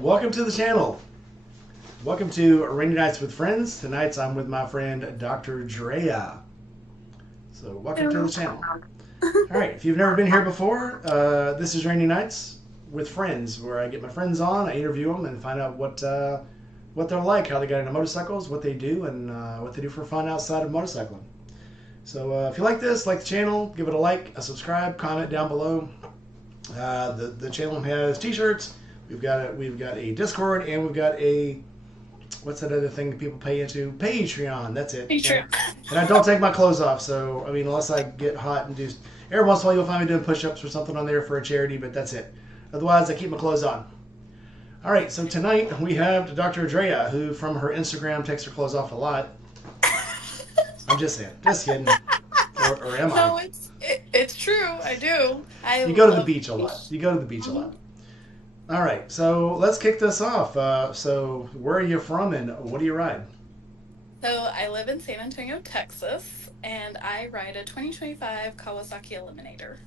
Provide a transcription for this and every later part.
Welcome to the channel. Welcome to Rainy Nights with Friends. Tonight I'm with my friend DrDreaaaa. So welcome to the channel. All right, if you've never been here before, this is Rainy Nights with Friends, where I get my friends on, I interview them, and find out what they're like, how they got into motorcycles, what they do, and what they do for fun outside of motorcycling. So if you like this, like the channel, give it a like, a subscribe, comment down below. The channel has t-shirts. We've got a Discord, and we've got a, what's that other thing that people pay into? Patreon. That's it. Patreon. And I don't take my clothes off, so I mean, unless I get hot and do. Every once in a while, you'll find me doing push-ups or something on there for a charity, but that's it. Otherwise, I keep my clothes on. All right, so tonight we have DrDreaaaa, who from her Instagram takes her clothes off a lot. I'm just saying, just kidding. Or am I? No, it's true. I do. I You go to the love beach a lot. You go to the beach a Mhm. lot. All right, so let's kick this off. So where are you from, and what do you ride? So I live in San Antonio, Texas, and I ride a 2025 Kawasaki Eliminator.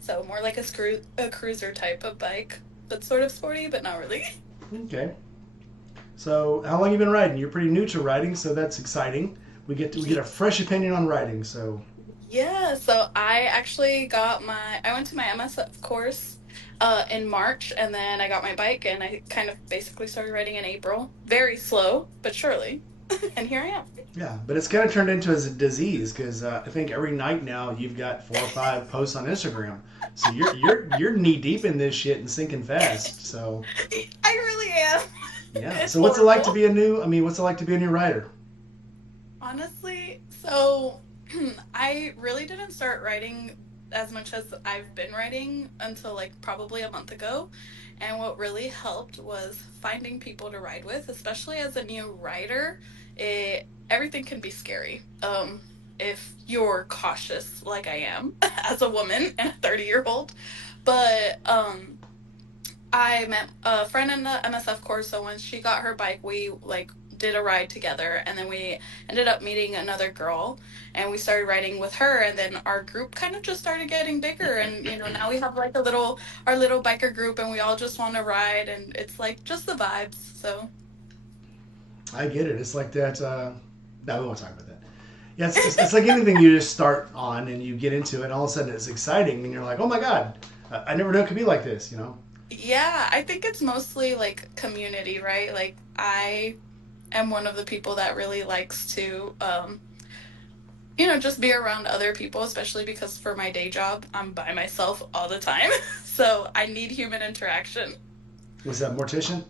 So more like a cruiser type of bike, but sort of sporty, but not really. Okay. So how long you been riding? You're pretty new to riding, so that's exciting. We get a fresh opinion on riding. So Yeah, so I went to my MSF course in March, and then I got my bike, and I kind of basically started riding in April. Very slow, but surely. And here I am. yeah, but it's kind of turned into as a disease because I think every night now you've got 4 or 5 posts on Instagram. So you're knee deep in this shit and sinking fast. So I really am. yeah. It's So what's it like to horrible. be a new? I mean, what's it like to be a new rider? Honestly, so I really didn't start writing as much as I've been writing until like probably a month ago. And what really helped was finding people to ride with, especially as a new writer. Everything can be scary. If you're cautious like I am as a woman and a 30-year-old. But I met a friend in the MSF course, so when she got her bike, we like did a ride together, and then we ended up meeting another girl, and we started riding with her, and then our group kind of just started getting bigger, and now we have like our little biker group, and we all just want to ride, and it's like just the vibes. So I get it. It's like that. No, we won't talk about that. Yeah, it's like anything you just start on and you get into it, and all of a sudden it's exciting, and you're like, oh my god, I never knew it could be like this. yeah, I think it's mostly like community, right? Like I am one of the people that really likes to just be around other people, especially because for my day job, I'm by myself all the time. So I need human interaction. Was that mortician?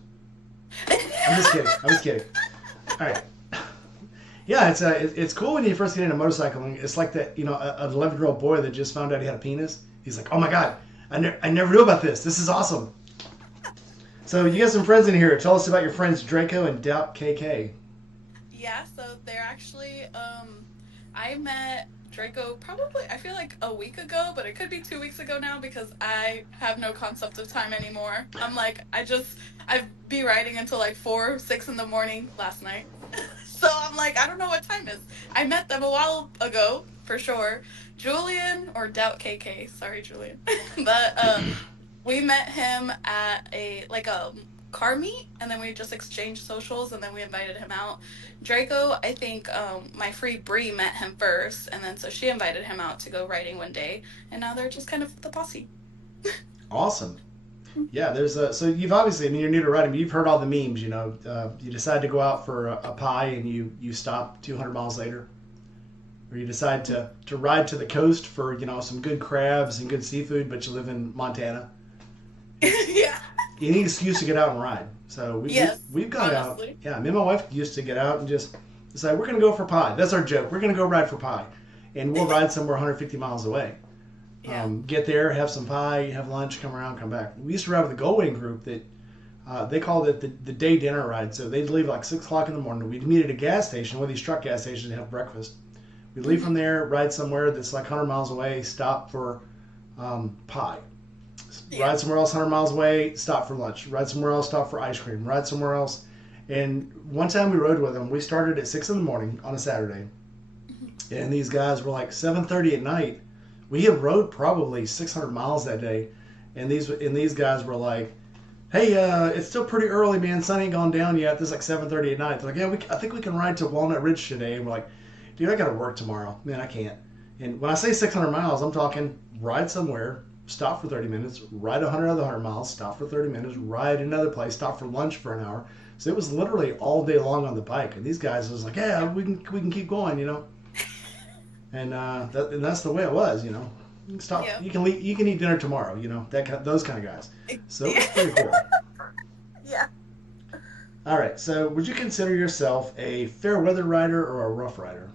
I'm just kidding. I'm just kidding. All right. Yeah, it's cool when you first get into motorcycling. It's like that, an 11-year-old boy that just found out he had a penis. He's like, oh my god, I never knew about this. This is awesome. So you got some friends in here. Tell us about your friends Draco and Doubt KK. Yeah, so they're actually I met Draco probably I feel like a week ago, but it could be 2 weeks ago now because I have no concept of time anymore. I'm like I'd be riding until like 4, 6 in the morning last night. So I'm like, I don't know what time is. I met them a while ago for sure. Julian or Doubt KK, sorry Julian. But we met him at a car meet, and then we just exchanged socials, and then we invited him out. Draco, I think my free Bree met him first, and then so she invited him out to go riding one day, and now they're just kind of the posse. Awesome. Yeah, so you've obviously, I mean, you're new to riding, but you've heard all the memes. You decide to go out for a pie and you stop 200 miles later, or you decide to ride to the coast for some good crabs and good seafood, but you live in Montana. Yeah. Any excuse to get out and ride. So Yes, we've got out. honestly. Yeah, me and my wife used to get out and just decide we're going to go for pie. That's our joke. We're going to go ride for pie, and we'll ride somewhere 150 miles away. Yeah. Get there, have some pie, have lunch, come around, come back. We used to ride with a Goldwing group that they called it the day dinner ride. So they'd leave like 6 o'clock in the morning. We'd meet at a gas station, one of these truck gas stations, to have breakfast. We'd leave Hmm. from there, ride somewhere that's like 100 miles away, stop for pie. Yeah. Ride somewhere else 100 miles away, stop for lunch. Ride somewhere else, stop for ice cream. Ride somewhere else. And one time we rode with them. We started at 6 in the morning on a Saturday, and these guys were like 7:30 at night. We had rode probably 600 miles that day, and these guys were like, hey, it's still pretty early, man. Sun ain't gone down yet. This is like 7:30 at night. They're like, yeah, I think we can ride to Walnut Ridge today. And we're like, dude, I got to work tomorrow. Man, I can't. And when I say 600 miles, I'm talking ride somewhere, stop for 30 minutes, ride 100 other 100 miles, stop for 30 minutes, ride another place, stop for lunch for an hour. So it was literally all day long on the bike. And these guys was like, yeah, we can keep going, you know. And that's the way it was, you know. You can stop. Yeah. You can eat dinner tomorrow, you know. Those kind of guys. So it was Yeah. pretty cool. Yeah. All right. So would you consider yourself a fair weather rider or a rough rider?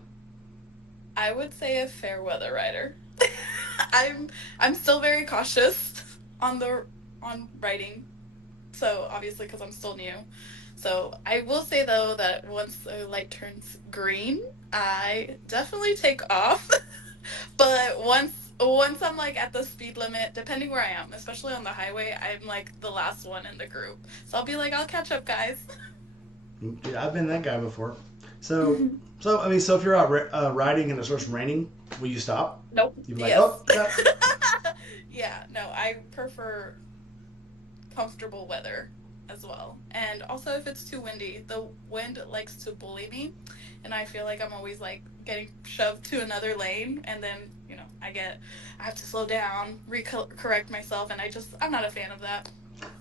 I would say a fair weather rider. I'm I'm still very cautious on the on riding. So obviously because I'm still new. So I will say though that once the light turns green, I definitely take off. But once I'm like at the speed limit, depending where I am, especially on the highway, I'm like the last one in the group. So I'll be like, I'll catch up, guys. Yeah, I've been that guy before. So, so I mean, so if you're out riding and it starts raining, will you stop? Nope. You'd be like, Yes. oh, yeah. Yeah, no, I prefer comfortable weather as well. And also if it's too windy, the wind likes to bully me and I feel like I'm always like getting shoved to another lane and then, I have to slow down, correct myself and I'm not a fan of that.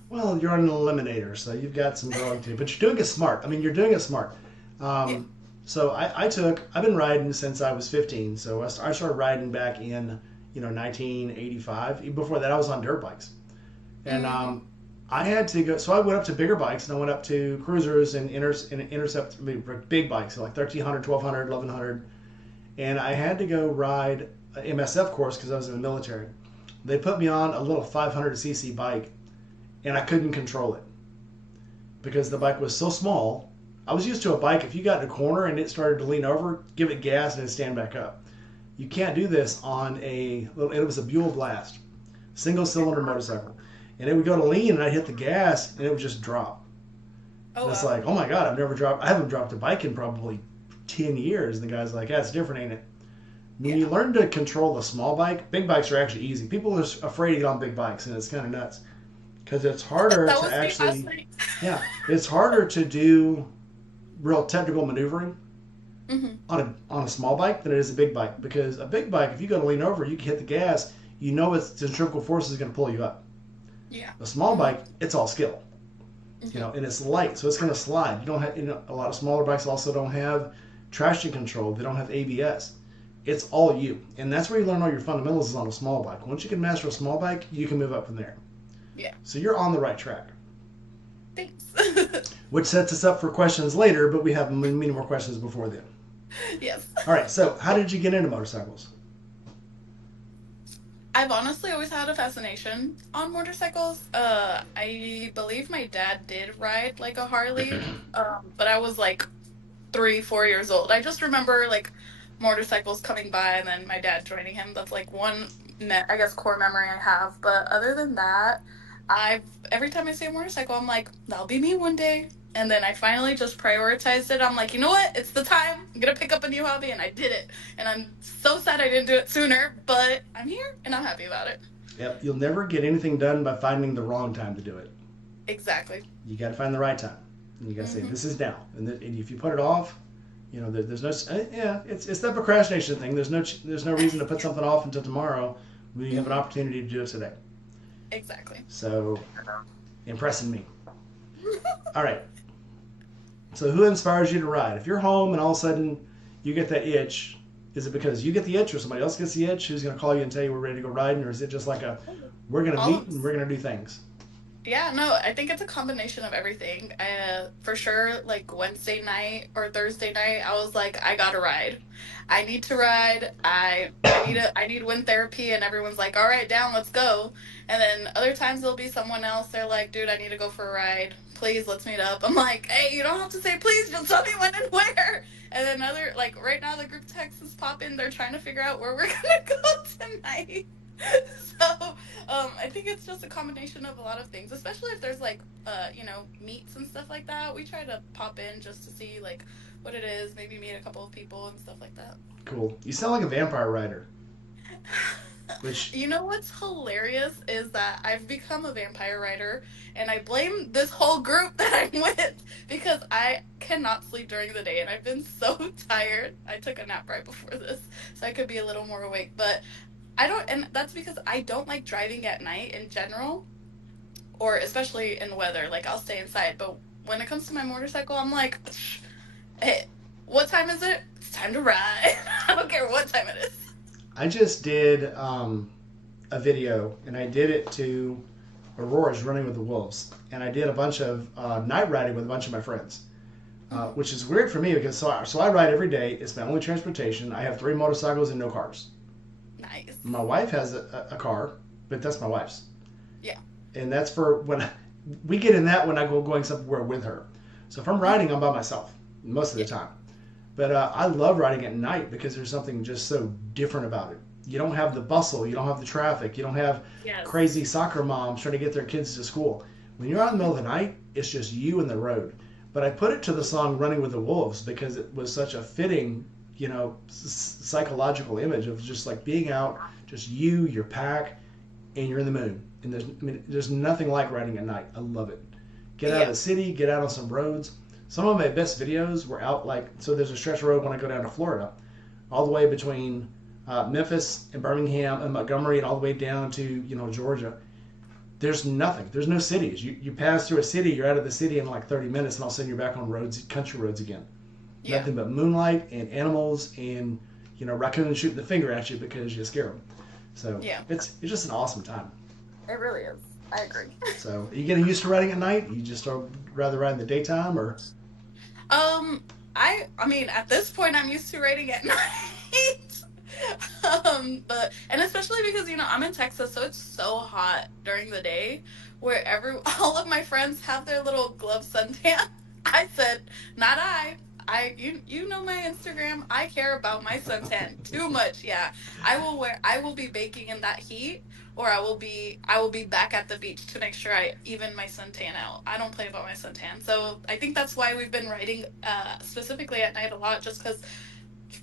Well, you're on an eliminator, so you've got some growing to do. But you're doing it smart. I mean, you're doing it smart. Yeah. So I've been riding since I was 15. So I started riding back in, 1985. Even before that, I was on dirt bikes. And Mm-hmm. I had to go, so I went up to bigger bikes and I went up to cruisers and intercept big bikes, so like 1300, 1200, 1100. And I had to go ride an MSF course because I was in the military. They put me on a little 500cc bike and I couldn't control it because the bike was so small. I was used to a bike, if you got in a corner and it started to lean over, give it gas and it'd stand back up. You can't do this on it was a Buell Blast, single cylinder motorcycle. And it would go to lean and I'd hit the gas and it would just drop. Oh And it's well. like, oh my God, I haven't dropped a bike in probably 10 years. And the guy's like, yeah, it's different, ain't it? When you Yeah. learn to control the small bike, big bikes are actually easy. People are afraid to get on big bikes and it's kind of nuts because it's harder That to was me last actually, night. yeah, it's harder to do real technical maneuvering Hmm. on a small bike than it is a big bike because a big bike, if you go to lean over, you can hit the gas, you know its centrifugal force is going to pull you up. Yeah. A small Hmm. bike, it's all skill, Hmm. and it's light, so it's going to slide. You don't have, a lot of smaller bikes also don't have traction control. They don't have ABS. It's all you, and that's where you learn all your fundamentals is on a small bike. Once you can master a small bike, you can move up from there. Yeah. So you're on the right track, Thanks. which sets us up for questions later, but we have many more questions before then. Yes. All right, so how did you get into motorcycles? I've honestly always had a fascination on motorcycles. I believe my dad did ride like a Harley, but I was like 3, 4 years old. I just remember like motorcycles coming by and then my dad joining him. That's like one, I guess, core memory I have. But other than that, every time I see a motorcycle, I'm like, that'll be me one day. And then I finally just prioritized it. I'm like, you know what? It's the time. I'm gonna pick up a new hobby, and I did it. And I'm so sad I didn't do it sooner, but I'm here and I'm happy about it. Yep, you'll never get anything done by finding the wrong time to do it. Exactly. You got to find the right time. And you got to say, Hmm. this is now. And if you put it off, there's no, yeah, it's that procrastination thing. There's no reason to put something off until tomorrow when you have an opportunity to do it today. Exactly. So, impressing me. All right. So, who inspires you to ride? If you're home and all of a sudden you get that itch, is it because you get the itch or somebody else gets the itch? Who's going to call you and tell you we're ready to go riding? Or is it just like we're going to All meet of and we're going to do things? Yeah, no, I think it's a combination of everything. For sure, like Wednesday night or Thursday night, I was like, I gotta ride. I need to ride. I need wind therapy, and everyone's like, all right, down, let's go. And then other times there'll be someone else. They're like, dude, I need to go for a ride. Please, let's meet up. I'm like, hey, you don't have to say please. Just tell me when and where. And then like right now, the group text is popping. They're trying to figure out where we're gonna go tonight. So I think it's just a combination of a lot of things, especially if there's like meets and stuff like that. We try to pop in just to see like what it is, maybe meet a couple of people and stuff like that. Cool. You sound like a vampire rider. Which You know what's hilarious is that I've become a vampire writer, and I blame this whole group that I'm with because I cannot sleep during the day, and I've been so tired. I took a nap right before this, so I could be a little more awake, but I don't, and that's because I don't like driving at night in general, or especially in weather. Like, I'll stay inside, but when it comes to my motorcycle, I'm like, hey, what time is it? It's time to ride. I don't care what time it is. I just did a video, and I did it to Aurora's Running with the Wolves, and I did a bunch of night riding with a bunch of my friends, which is weird for me because so I ride every day. It's my only transportation. I have 3 motorcycles and no cars. Nice. My wife has a car, but that's my wife's, Yeah. and that's for when we get in that when I go going somewhere with her. So if I'm riding, I'm by myself most of the Yeah. time. But I love riding at night because there's something just so different about it. You don't have the bustle, you don't have the traffic, you don't have Yes. crazy soccer moms trying to get their kids to school. When you're out in the middle of the night, it's just you and the road. But I put it to the song "Running with the Wolves" because it was such a fitting, psychological image of just like being out, just you, your pack, and you're in the moon. And there's nothing like riding at night. I love it. Get out of Yeah. the city, get out on some roads. Some of my best videos were out so there's a stretch of road when I go down to Florida, all the way between Memphis and Birmingham and Montgomery and all the way down to Georgia. There's nothing. There's no cities. You pass through a city, you're out of the city in like 30 minutes, and all of a sudden you're back on roads, country roads again. Yeah. Nothing but moonlight and animals and raccoons shooting the finger at you because you scare them. So Yeah. it's just an awesome time. It really is. I agree. So are you getting used to riding at night? You just rather ride in the daytime or? Um, I mean, at this point, I'm used to writing at night. But and especially because I'm in Texas, so it's so hot during the day, where all of my friends have their little glove suntan. I said, not I. You know my Instagram. I care about my suntan too much. Yeah, I will be baking in that heat, or I will be back at the beach to make sure I even my suntan out. I don't play about my suntan. So I think that's why we've been writing specifically at night a lot, just because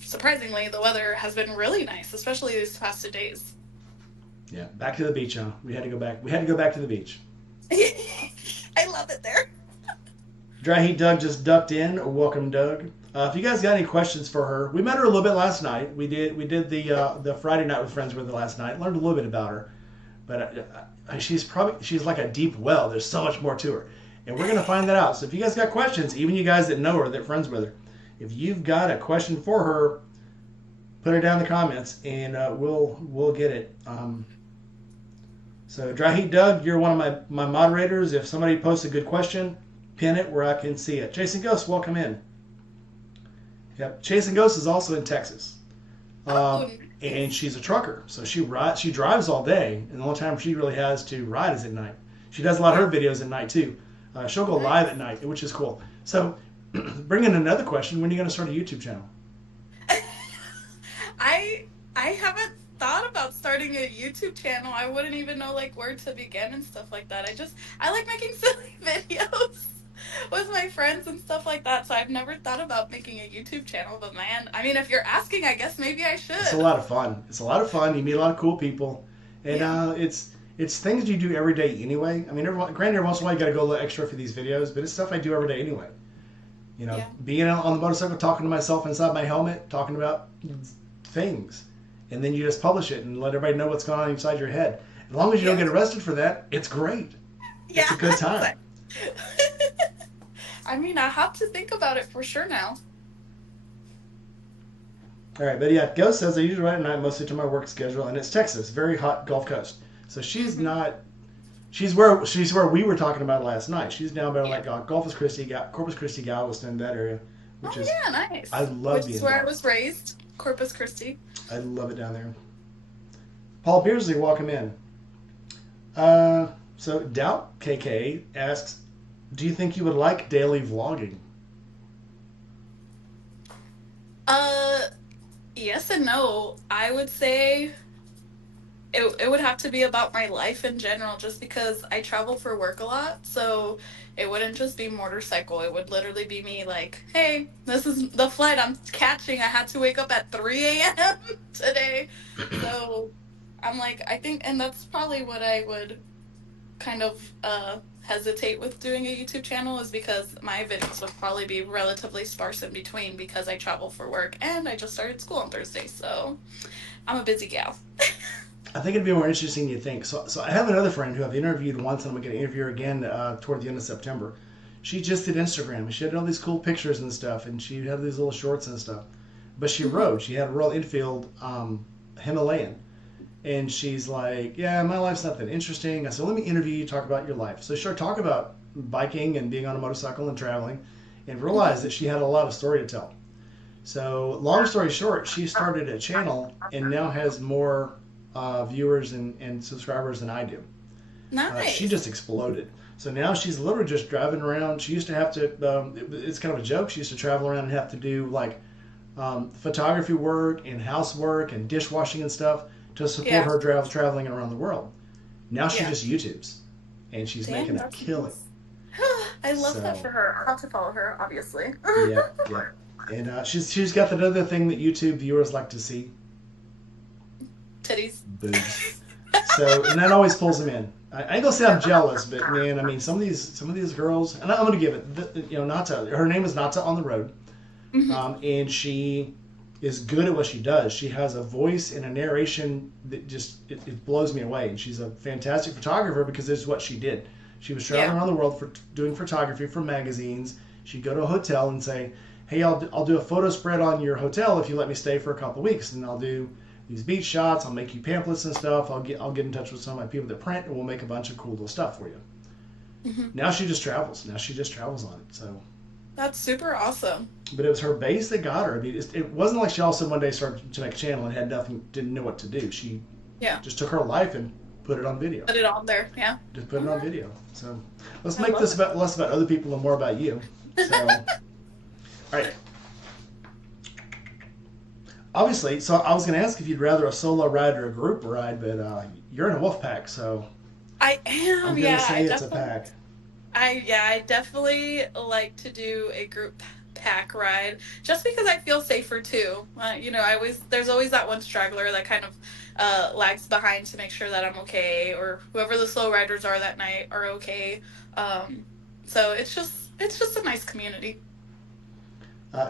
surprisingly the weather has been really nice, especially these past 2 days. Yeah, back to the beach, huh? We had to go back. We had to go back to the beach. I love it there. Dry Heat Doug just ducked in. Welcome, Doug. If you guys got any questions for her, we met her a little bit last night. We did the Friday night with friends with her last night. Learned a little bit about her, but she's like a deep well. There's so much more to her, and we're gonna find that out. So if you guys got questions, even you guys that know her, that friends with her, if you've got a question for her, put it down in the comments, and we'll get it. So Dry Heat Doug, you're one of my moderators. If somebody posts a good question, pin it where I can see it. Chasing Ghost, welcome in. Yep, Chasing Ghost is also in Texas, Oh, and she's a trucker, so she drives all day, and the only time she really has to ride is at night. She does a lot of her videos at night too. She'll go live at night, which is cool. So, bring in another question. When are you going to start a YouTube channel? I haven't thought about starting a YouTube channel. I wouldn't even know like where to begin and stuff like that. I like making silly videos with my friends and stuff like that. So I've never thought about making a YouTube channel. But man, I mean, if you're asking, I guess maybe I should. It's a lot of fun. It's a lot of fun. You meet a lot of cool people, and Yeah. it's things you do every day anyway. I mean, granted, every once in a while you got to go a little extra for these videos, but it's stuff I do every day anyway. Yeah. Being on the motorcycle, talking to myself inside my helmet, talking about things, and then you just publish it and let everybody know what's going on inside your head. As long as you don't get arrested for that, it's great. Yeah. It's a good time. I mean, I have to think about it for sure now. All right, but yeah, Ghost says I usually ride at night mostly to my work schedule, and it's Texas, very hot Gulf Coast. So she's not. She's where we were talking about last night. She's down by like Corpus Christi, Galveston, that area, which is yeah, nice. I love Which being is where down. I was raised, Corpus Christi. I love it down there. Paul Beersley, welcome in. So Doubt KK asks, do you think you would like daily vlogging? Yes and no. I would say it would have to be about my life in general, just because I travel for work a lot. So it wouldn't just be motorcycle. It would literally be me like, hey, this is the flight I'm catching. I had to wake up at 3 a.m. today. So I'm like, I think, and that's probably what I would kind of hesitate with doing a YouTube channel, is because my videos would probably be relatively sparse in between because I travel for work and I just started school on Thursday, so I'm a busy gal. I think it'd be more interesting than you think. So I have another friend who I've interviewed once, and I'm going to interview her again toward the end of September. She just did Instagram. She had all these cool pictures and stuff, and she had these little shorts and stuff. But she Mhm. rode. She had a Royal Enfield Himalayan. And she's like, yeah, my life's not that interesting. I said, let me interview you, talk about your life. So she started talking about biking and being on a motorcycle and traveling, and realized Mhm. that she had a lot of story to tell. So long story short, she started a channel and now has more viewers and subscribers than I do. She Nice. just exploded. So now she's literally just driving around. She used to have to, it's kind of a joke. She used to travel around and have to do like photography work and housework and dishwashing and stuff to support Yeah. her traveling around the world. Now she Yeah. just YouTubes and she's Dang, making a that's killing. nice. I love that So for her. I'll have to follow her, obviously. yeah, yeah. And she's got that other thing that YouTube viewers like to see, Titties. boobs. So and that always pulls them in. I ain't gonna say I'm jealous, but man, I mean some of these girls, and I'm gonna give it, Nata. Her name is Nata on the road, Mhm. and she is good at what she does. She has a voice and a narration that just it blows me away. And she's a fantastic photographer because this is what she did. She was traveling Yeah. around the world for doing photography for magazines. She'd go to a hotel and say, "Hey, I'll do a photo spread on your hotel if you let me stay for a couple of weeks, and I'll do these beach shots. I'll make you pamphlets and stuff. I'll get in touch with some of my people that print, and we'll make a bunch of cool little stuff for you." Mhm. Now she just travels. Now she just travels on it. So That's super awesome. but it was her base that got her. I mean, it wasn't like she all of a sudden one day started to make a channel and had nothing, didn't know what to do. She Yeah. just took her life and put it on video. Put it on there. Yeah. Just put it on Okay. video. So let's I make love this about less about other people and more about you. So, all right. Obviously, so I was going to ask if you'd rather a solo ride or a group ride, but you're in a wolf pack, so I I'm am. going to Yeah. I say it's a definitely. pack. I definitely like to do a group pack ride just because I feel safer too. I always there's always that one straggler that kind of lags behind to make sure that I'm okay, or whoever the slow riders are that night are okay. Um, so it's just a nice community.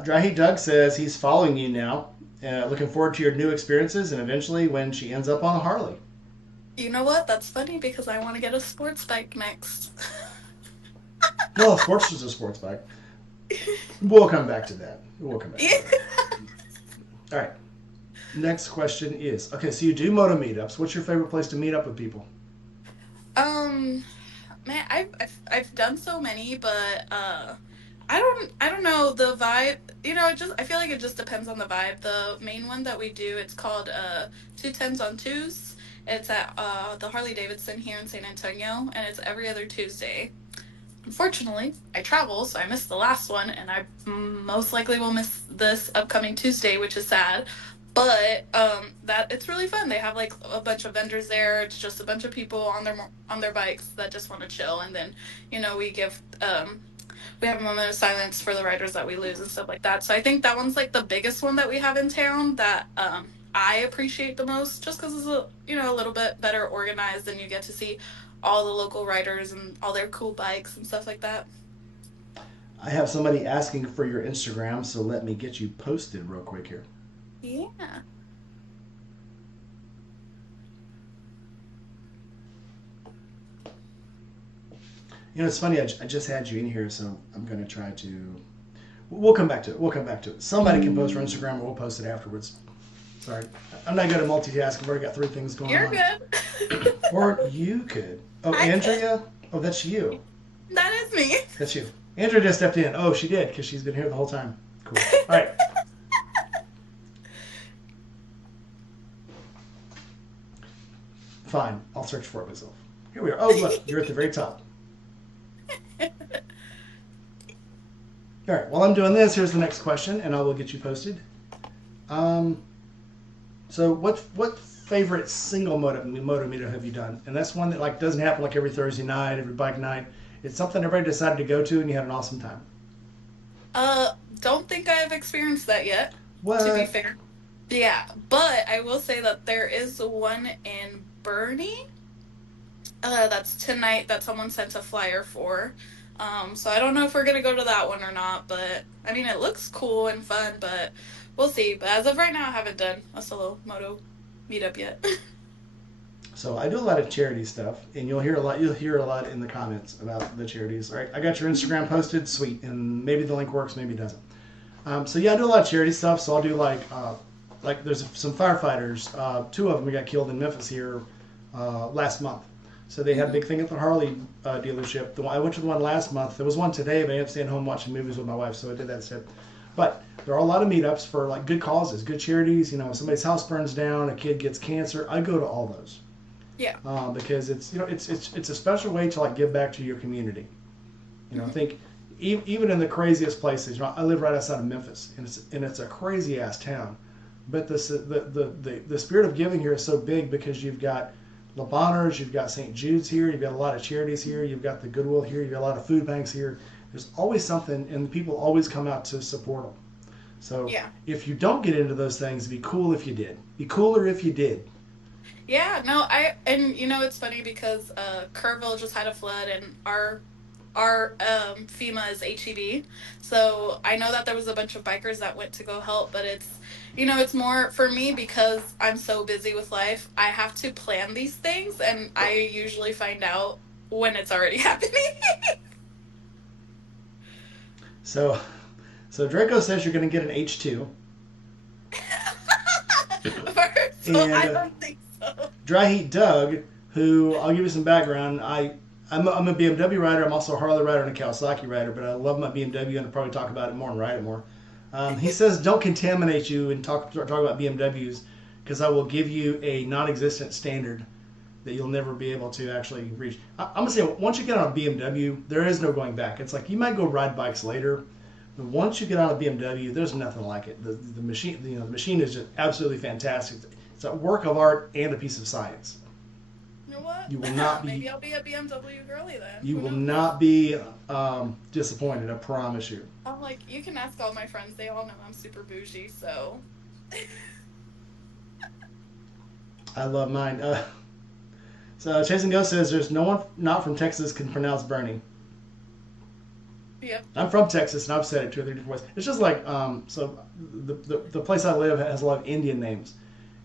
Dry Heat Doug says he's following you now. Looking forward to your new experiences and eventually when she ends up on a Harley. You know what? That's funny because I want to get a sports bike next. Well, of course, it's a sports bike. We'll come back to that. We'll come back to Yeah. that. All right. Next question is okay. So you do moto meetups. What's your favorite place to meet up with people? Um, man, I've done so many, but I don't know the vibe. It just I feel like it just depends on the vibe. The main one that we do, it's called 210s on Twos. It's at the Harley Davidson here in San Antonio, and it's every other Tuesday. Unfortunately, I travel, so I missed the last one, and I most likely will miss this upcoming Tuesday, which is sad. But that it's really fun. They have like a bunch of vendors there. It's just a bunch of people on their bikes that just want to chill, and then we have a moment of silence for the riders that we lose and stuff like that. So I think that one's like the biggest one that we have in town that I appreciate the most, just because it's a little bit better organized, and you get to see all the local riders and all their cool bikes and stuff like that. I have somebody asking for your Instagram, so let me get you posted real quick here. Yeah. It's funny. I just had you in here, so I'm going to try to. We'll come back to it. We'll come back to it. Somebody can post your Instagram, or we'll post it afterwards. Sorry, I'm not good at multitasking. I've already got three things going You're on. good. Or you could. Oh, I could. Andrea. Oh, that's you. That is me. That's you. Andrea just stepped in. Oh, she did because she's been here the whole time. Cool. All right. Fine. I'll search for it myself. Here we are. Oh, look, you're at the very top. All right. While I'm doing this, here's the next question, and I will get you posted. Um, so what favorite single moto meetup have you done? And that's one that like doesn't happen like every Thursday night, every bike night. It's something everybody decided to go to, and you had an awesome time. Don't think I have experienced that yet, to be What? fair. Yeah, but I will say that there is one in Bernie. That's tonight that someone sent a flyer for. So I don't know if we're gonna go to that one or not, but I mean it looks cool and fun, but we'll see. But as of right now, I haven't done a solo moto meetup yet. So I do a lot of charity stuff, and you'll hear a lot. You'll hear a lot in the comments about the charities. All right, I got your Instagram posted, sweet, and maybe the link works, maybe it doesn't. So yeah, I do a lot of charity stuff. So I'll do like there's some firefighters. Two of them got killed in Memphis here last month. So they had a big thing at the Harley dealership. I went to the one last month. There was one today, but I ended up staying home watching movies with my wife, so I did that instead. But there are a lot of meetups for like good causes, good charities. You know, if somebody's house burns down, a kid gets cancer, I go to all those. Yeah. Because it's it's a special way to like give back to your community. You know, I think even in the craziest places. You know, I live right outside of Memphis, and it's a crazy ass town. But the spirit of giving here is so big because you've got Le Bonheurs, you've got St. Jude's here, you've got a lot of charities here, you've got the Goodwill here, you've got a lot of food banks here. There's always something, and people always come out to support them. So Yeah. if you don't get into those things, it'd be cool if you did. Be cooler if you did. Yeah, no, and you know it's funny because Kerrville just had a flood and our FEMA is HEB. So I know that there was a bunch of bikers that went to go help, but it's more for me because I'm so busy with life. I have to plan these things and I usually find out when it's already happening. So Draco says you're going to get an H2. So I And don't think so. Dry Heat Doug, who I'll give you some background. I'm a BMW rider. I'm also a Harley rider and a Kawasaki rider, but I love my BMW, and I'll probably talk about it more and ride it more. He says don't contaminate you and talk about BMWs because I will give you a non-existent standard that you'll never be able to actually reach. I'm gonna say once you get on a BMW, there is no going back. It's like you might go ride bikes later, but once you get on a BMW, there's nothing like it. The machine, the machine is just absolutely fantastic. It's a work of art and a piece of science. You know what? You will not be. Maybe I'll be a BMW girly then. You Who will knows? not be disappointed. I promise you. I'm like, you can ask all my friends. They all know I'm super bougie, so. I love mine. So Chasing Ghost says there's no one not from Texas can pronounce Bernie. Yep. I'm from Texas and I've said it 2 or 3 different ways. It's just like so the place I live has a lot of Indian names,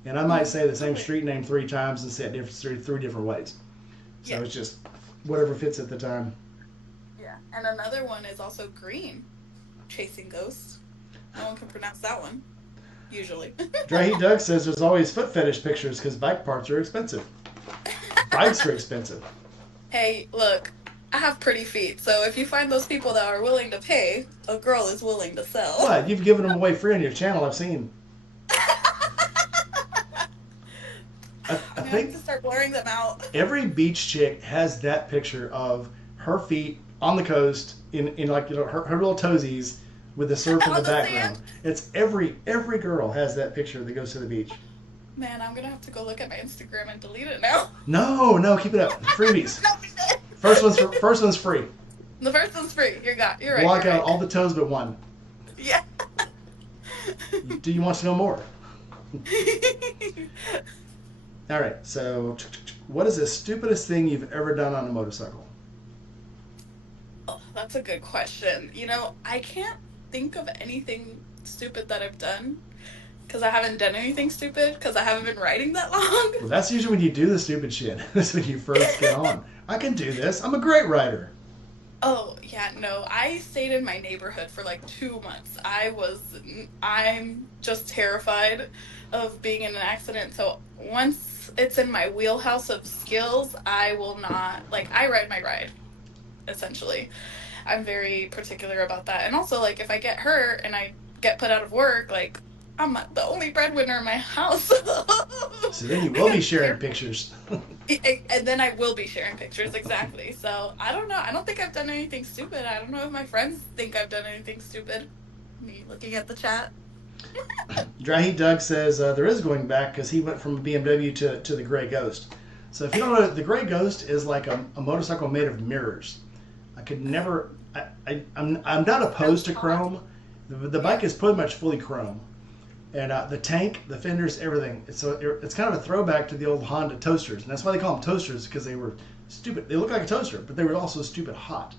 and I might say the same street name 3 times and say it three different ways. So Yeah. it's just whatever fits at the time. Yeah. And another one is also green. Chasing Ghosts. No one can pronounce that one. Usually. Dry Heat Doug says there's always foot fetish pictures because bike parts are expensive. Bikes are expensive. Hey, look. I have pretty feet, so if you find those people that are willing to pay, a girl is willing to sell. What? You've given them away free on your channel. I've seen. I I'm think going to start blurring them out. every beach chick has that picture of her feet on the coast in like her little toesies with the surf in the On the background. sand? It's every girl has that picture that goes to the beach. Man, I'm going to have to go look at my Instagram and delete it now. No, keep it up. Freebies. No, First one's free. the first one's free. You're right. Block you're out right. all the toes but one. Yeah. Do you want to know more? All right. So, what is the stupidest thing you've ever done on a motorcycle? Oh, that's a good question. I can't think of anything stupid that I've done because I haven't done anything stupid because I haven't been riding that long. Well, that's usually when you do the stupid shit. That's when you first get on. I can do this. I'm a great rider. Oh, yeah, no. I stayed in my neighborhood for like 2 months. I'm just terrified of being in an accident. So once it's in my wheelhouse of skills, I will not, I ride my ride, essentially. I'm very particular about that. And also, if I get hurt and I get put out of work, I'm the only breadwinner in my house. So then you will be sharing pictures. And then I will be sharing pictures, exactly. So, I don't know. I don't think I've done anything stupid. I don't know if my friends think I've done anything stupid. Me looking at the chat. Dry Heat Doug says there is going back because he went from a BMW to the Gray Ghost. So if you don't know, the Gray Ghost is like a motorcycle made of mirrors. I could never. I'm not opposed to chrome. The bike is pretty much fully chrome, And the tank, the fenders, everything. So it's kind of a throwback to the old Honda toasters, and that's why they call them toasters, because they were stupid. They look like a toaster, but they were also stupid hot.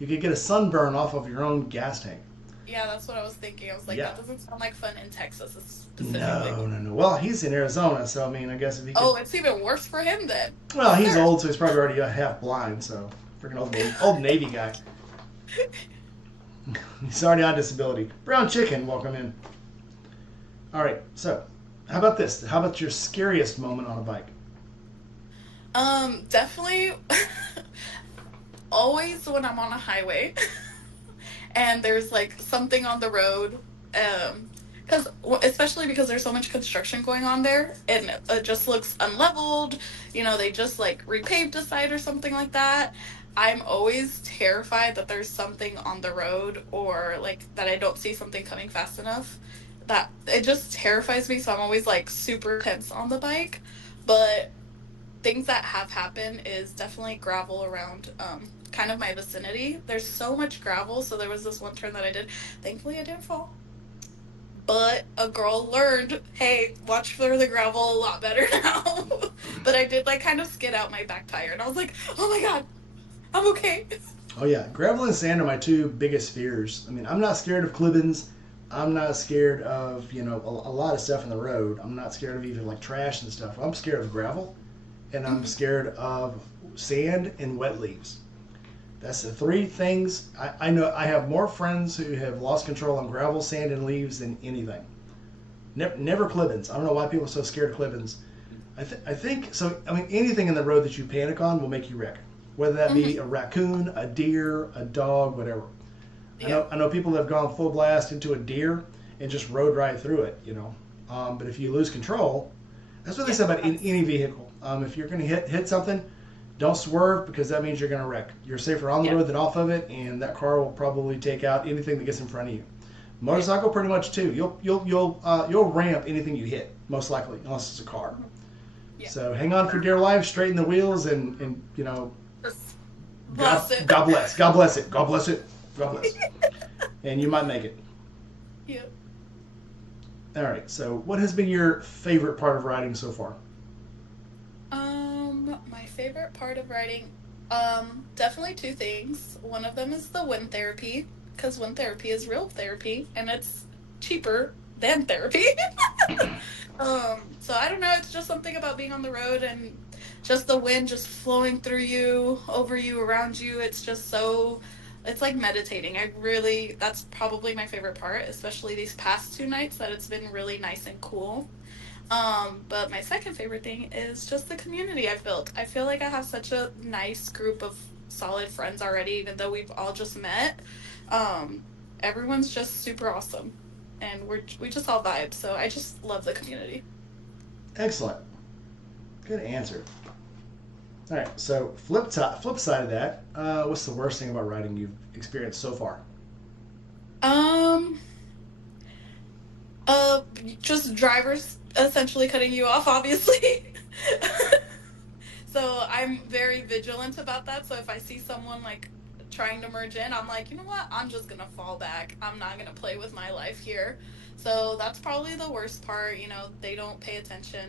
You could get a sunburn off of your own gas tank. Yeah, that's what I was thinking. I was like, Yeah. that doesn't sound like fun in Texas specifically. No, no, no. Well, he's in Arizona, so I mean, I guess if he could. Oh, it's even worse for him then. Well, he's Sure. old, so he's probably already half blind. So freaking old Navy guy. He's already on disability. Brown chicken, welcome in. All right, so how about this? How about your scariest moment on a bike? Definitely always when I'm on a highway and there's like something on the road, because especially because there's so much construction going on there and it just looks unleveled, they just like repaved a side or something like that. I'm always terrified that there's something on the road or like that I don't see something coming fast enough. That it just terrifies me, so I'm always like super tense on the bike. But things that have happened is definitely gravel around kind of my vicinity. There's so much gravel, so there was this one turn that I did. Thankfully I didn't fall. But a girl learned, hey, watch for the gravel a lot better now. But I did like kind of skid out my back tire and I was like, oh my god, I'm okay. Oh yeah, gravel and sand are my two biggest fears. I mean, I'm not scared of clippings. I'm not scared of a lot of stuff in the road. I'm not scared of even like trash and stuff. I'm scared of gravel, and I'm scared of sand and wet leaves. That's the three things. I know I have more friends who have lost control on gravel, sand, and leaves than anything. Never clippings. I don't know why people are so scared of clippings. I think so. I mean, anything in the road that you panic on will make you wreck. Whether that be a raccoon, a deer, a dog, whatever. Yeah. I know people that have gone full blast into a deer and just rode right through it, But if you lose control, that's what they say about any vehicle. If you're going to hit something, don't swerve because that means you're going to wreck. You're safer on the road than off of it, and that car will probably take out anything that gets in front of you. Motorcycle, pretty much too. You'll ramp anything you hit, most likely, unless it's a car. Yeah. So hang on for dear life, straighten the wheels, and Bless God bless. God bless it. God bless it. God bless. And you might make it. Yep. All right. So, what has been your favorite part of riding so far? My favorite part of riding, definitely two things. One of them is the wind therapy, because wind therapy is real therapy, and it's cheaper than therapy. So I don't know, it's just something about being on the road and just the wind just flowing through you, over you, around you. It's just so, it's like meditating. That's probably my favorite part, especially these past 2 nights that it's been really nice and cool. But my second favorite thing is just the community I've built. I feel like I have such a nice group of solid friends already, even though we've all just met. Everyone's just super awesome, and we just all vibe. So I just love the community. Excellent. Good answer. All right. So, flip side of that, what's the worst thing about riding you've experienced so far? Just drivers essentially cutting you off, obviously. So I'm very vigilant about that. So if I see someone like trying to merge in, I'm like, you know what? I'm just gonna fall back. I'm not gonna play with my life here. So that's probably the worst part. They don't pay attention.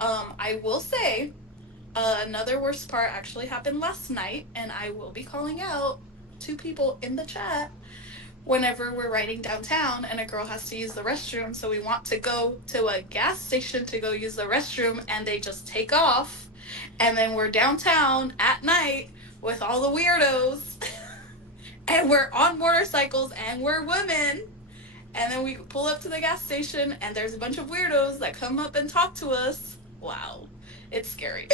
I will say, another worst part actually happened last night, and I will be calling out 2 people in the chat whenever we're riding downtown and a girl has to use the restroom. So we want to go to a gas station to go use the restroom, and they just take off. And then we're downtown at night with all the weirdos and we're on motorcycles and we're women. And then we pull up to the gas station and there's a bunch of weirdos that come up and talk to us. Wow. It's scary.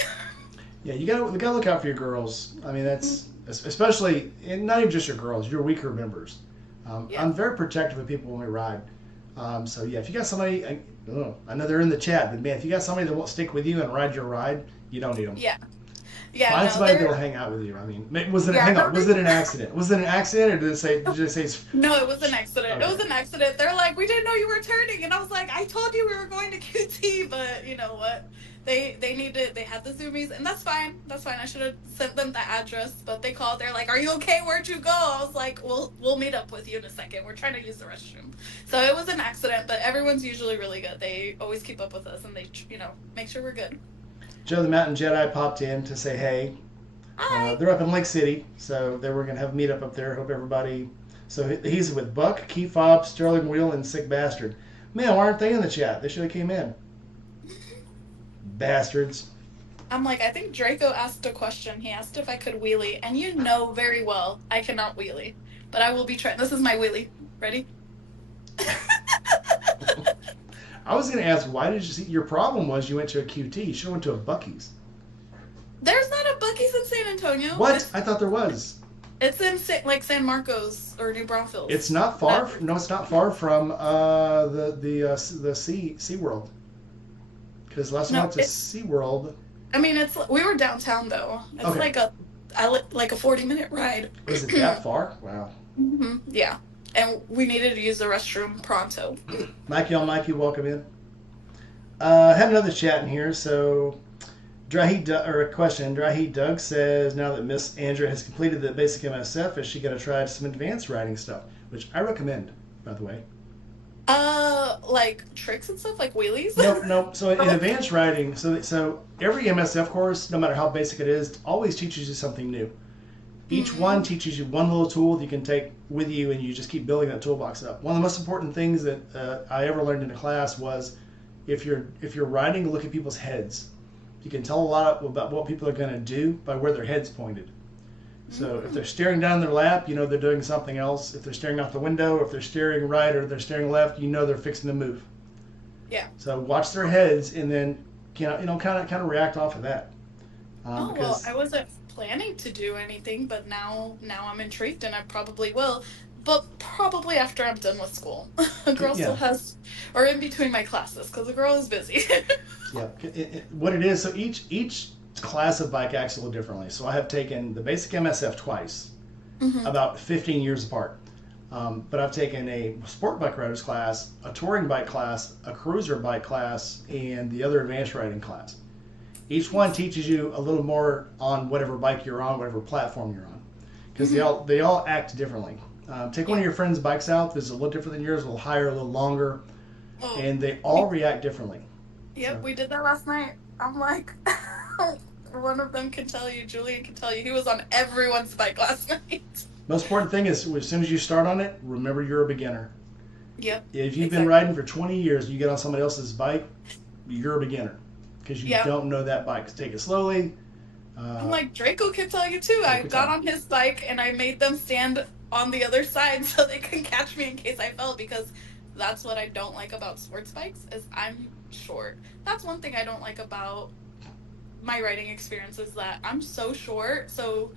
Yeah, you gotta look out for your girls. I mean, that's especially, and not even just your girls, your weaker members. I'm very protective of people when we ride. So yeah, if you got somebody, I know they're in the chat, but man, if you got somebody that won't stick with you and ride your ride, you don't need them. Yeah. Yeah. Find somebody that'll hang out with you. I mean, was it hang on? Was it an accident? Was it an accident, or did it say? No, it was an accident. Okay. It was an accident. They're like, we didn't know you were turning, and I was like, I told you we were going to QT, but you know what? They had the Zoomies, and that's fine. That's fine. I should have sent them the address, but they called. They're like, "Are you okay? Where'd you go?" I was like, "We'll meet up with you in a second. We're trying to use the restroom." So it was an accident, but everyone's usually really good. They always keep up with us, and they make sure we're good. Joe the Mountain Jedi popped in to say hey. Hi. They're up in Lake City, so they were gonna have a meetup up there. Hope everybody. So he's with Buck, Key Fob, Sterling Wheel, and Sick Bastard. Man, why aren't they in the chat? They should have came in. Bastards. I'm like, I think Draco asked a question. He asked if I could wheelie, and you know very well I cannot wheelie, but I will be trying. This is my wheelie. Ready? I was going to ask, why did you see? Your problem was you went to a QT. You should have went to a Buc-ee's. There's not a Buc-ee's in San Antonio. What? I thought there was. It's in San Marcos or New Braunfels. It's not far. No, it's not far from the Sea World. Because last time I went to Sea World. I mean, we were downtown though. It's okay. like a 40-minute ride. Was it that far? Wow. Mm-hmm. Yeah, and we needed to use the restroom pronto. Mikey on Mikey, welcome in. I had another chat in here, so a question. Dry Heat Doug says, now that Miss Andrea has completed the basic MSF, is she going to try some advanced writing stuff, which I recommend, by the way. Like tricks and stuff, like wheelies? No. So in advanced writing, so every MSF course, no matter how basic it is, always teaches you something new. Each one teaches you one little tool that you can take with you, and you just keep building that toolbox up. One of the most important things that I ever learned in a class was, if you're writing, look at people's heads. You can tell a lot about what people are going to do by where their head's pointed. So if they're staring down their lap, you know they're doing something else. If they're staring out the window, if they're staring right or they're staring left, you know they're fixing to move. Yeah. So watch their heads and then kind of react off of that. Well, I wasn't planning to do anything, but now I'm intrigued, and I probably will. But probably after I'm done with school. A girl still has, or in between my classes, because a girl is busy. Yeah. What it is, so each class of bike acts a little differently. So I have taken the basic MSF twice, about 15 years apart. But I've taken a sport bike riders class, a touring bike class, a cruiser bike class, and the other advanced riding class. Each one teaches you a little more on whatever bike you're on, whatever platform you're on, because they all act differently. Take one of your friends' bikes out. This is a little different than yours, a little higher, a little longer, and they all react differently. Yep, we did that last night. I'm like, one of them can tell you, Julian can tell you, he was on everyone's bike last night. Most important thing is, as soon as you start on it, remember you're a beginner. Yep. If you've been riding for 20 years, you get on somebody else's bike, you're a beginner, because you don't know that bike. Take it slowly. I'm like, Draco can tell you too. I got on his bike and I made them stand on the other side so they could catch me in case I fell, because that's what I don't like about sports bikes is I'm short. That's one thing I don't like about my riding experience is that I'm so short. So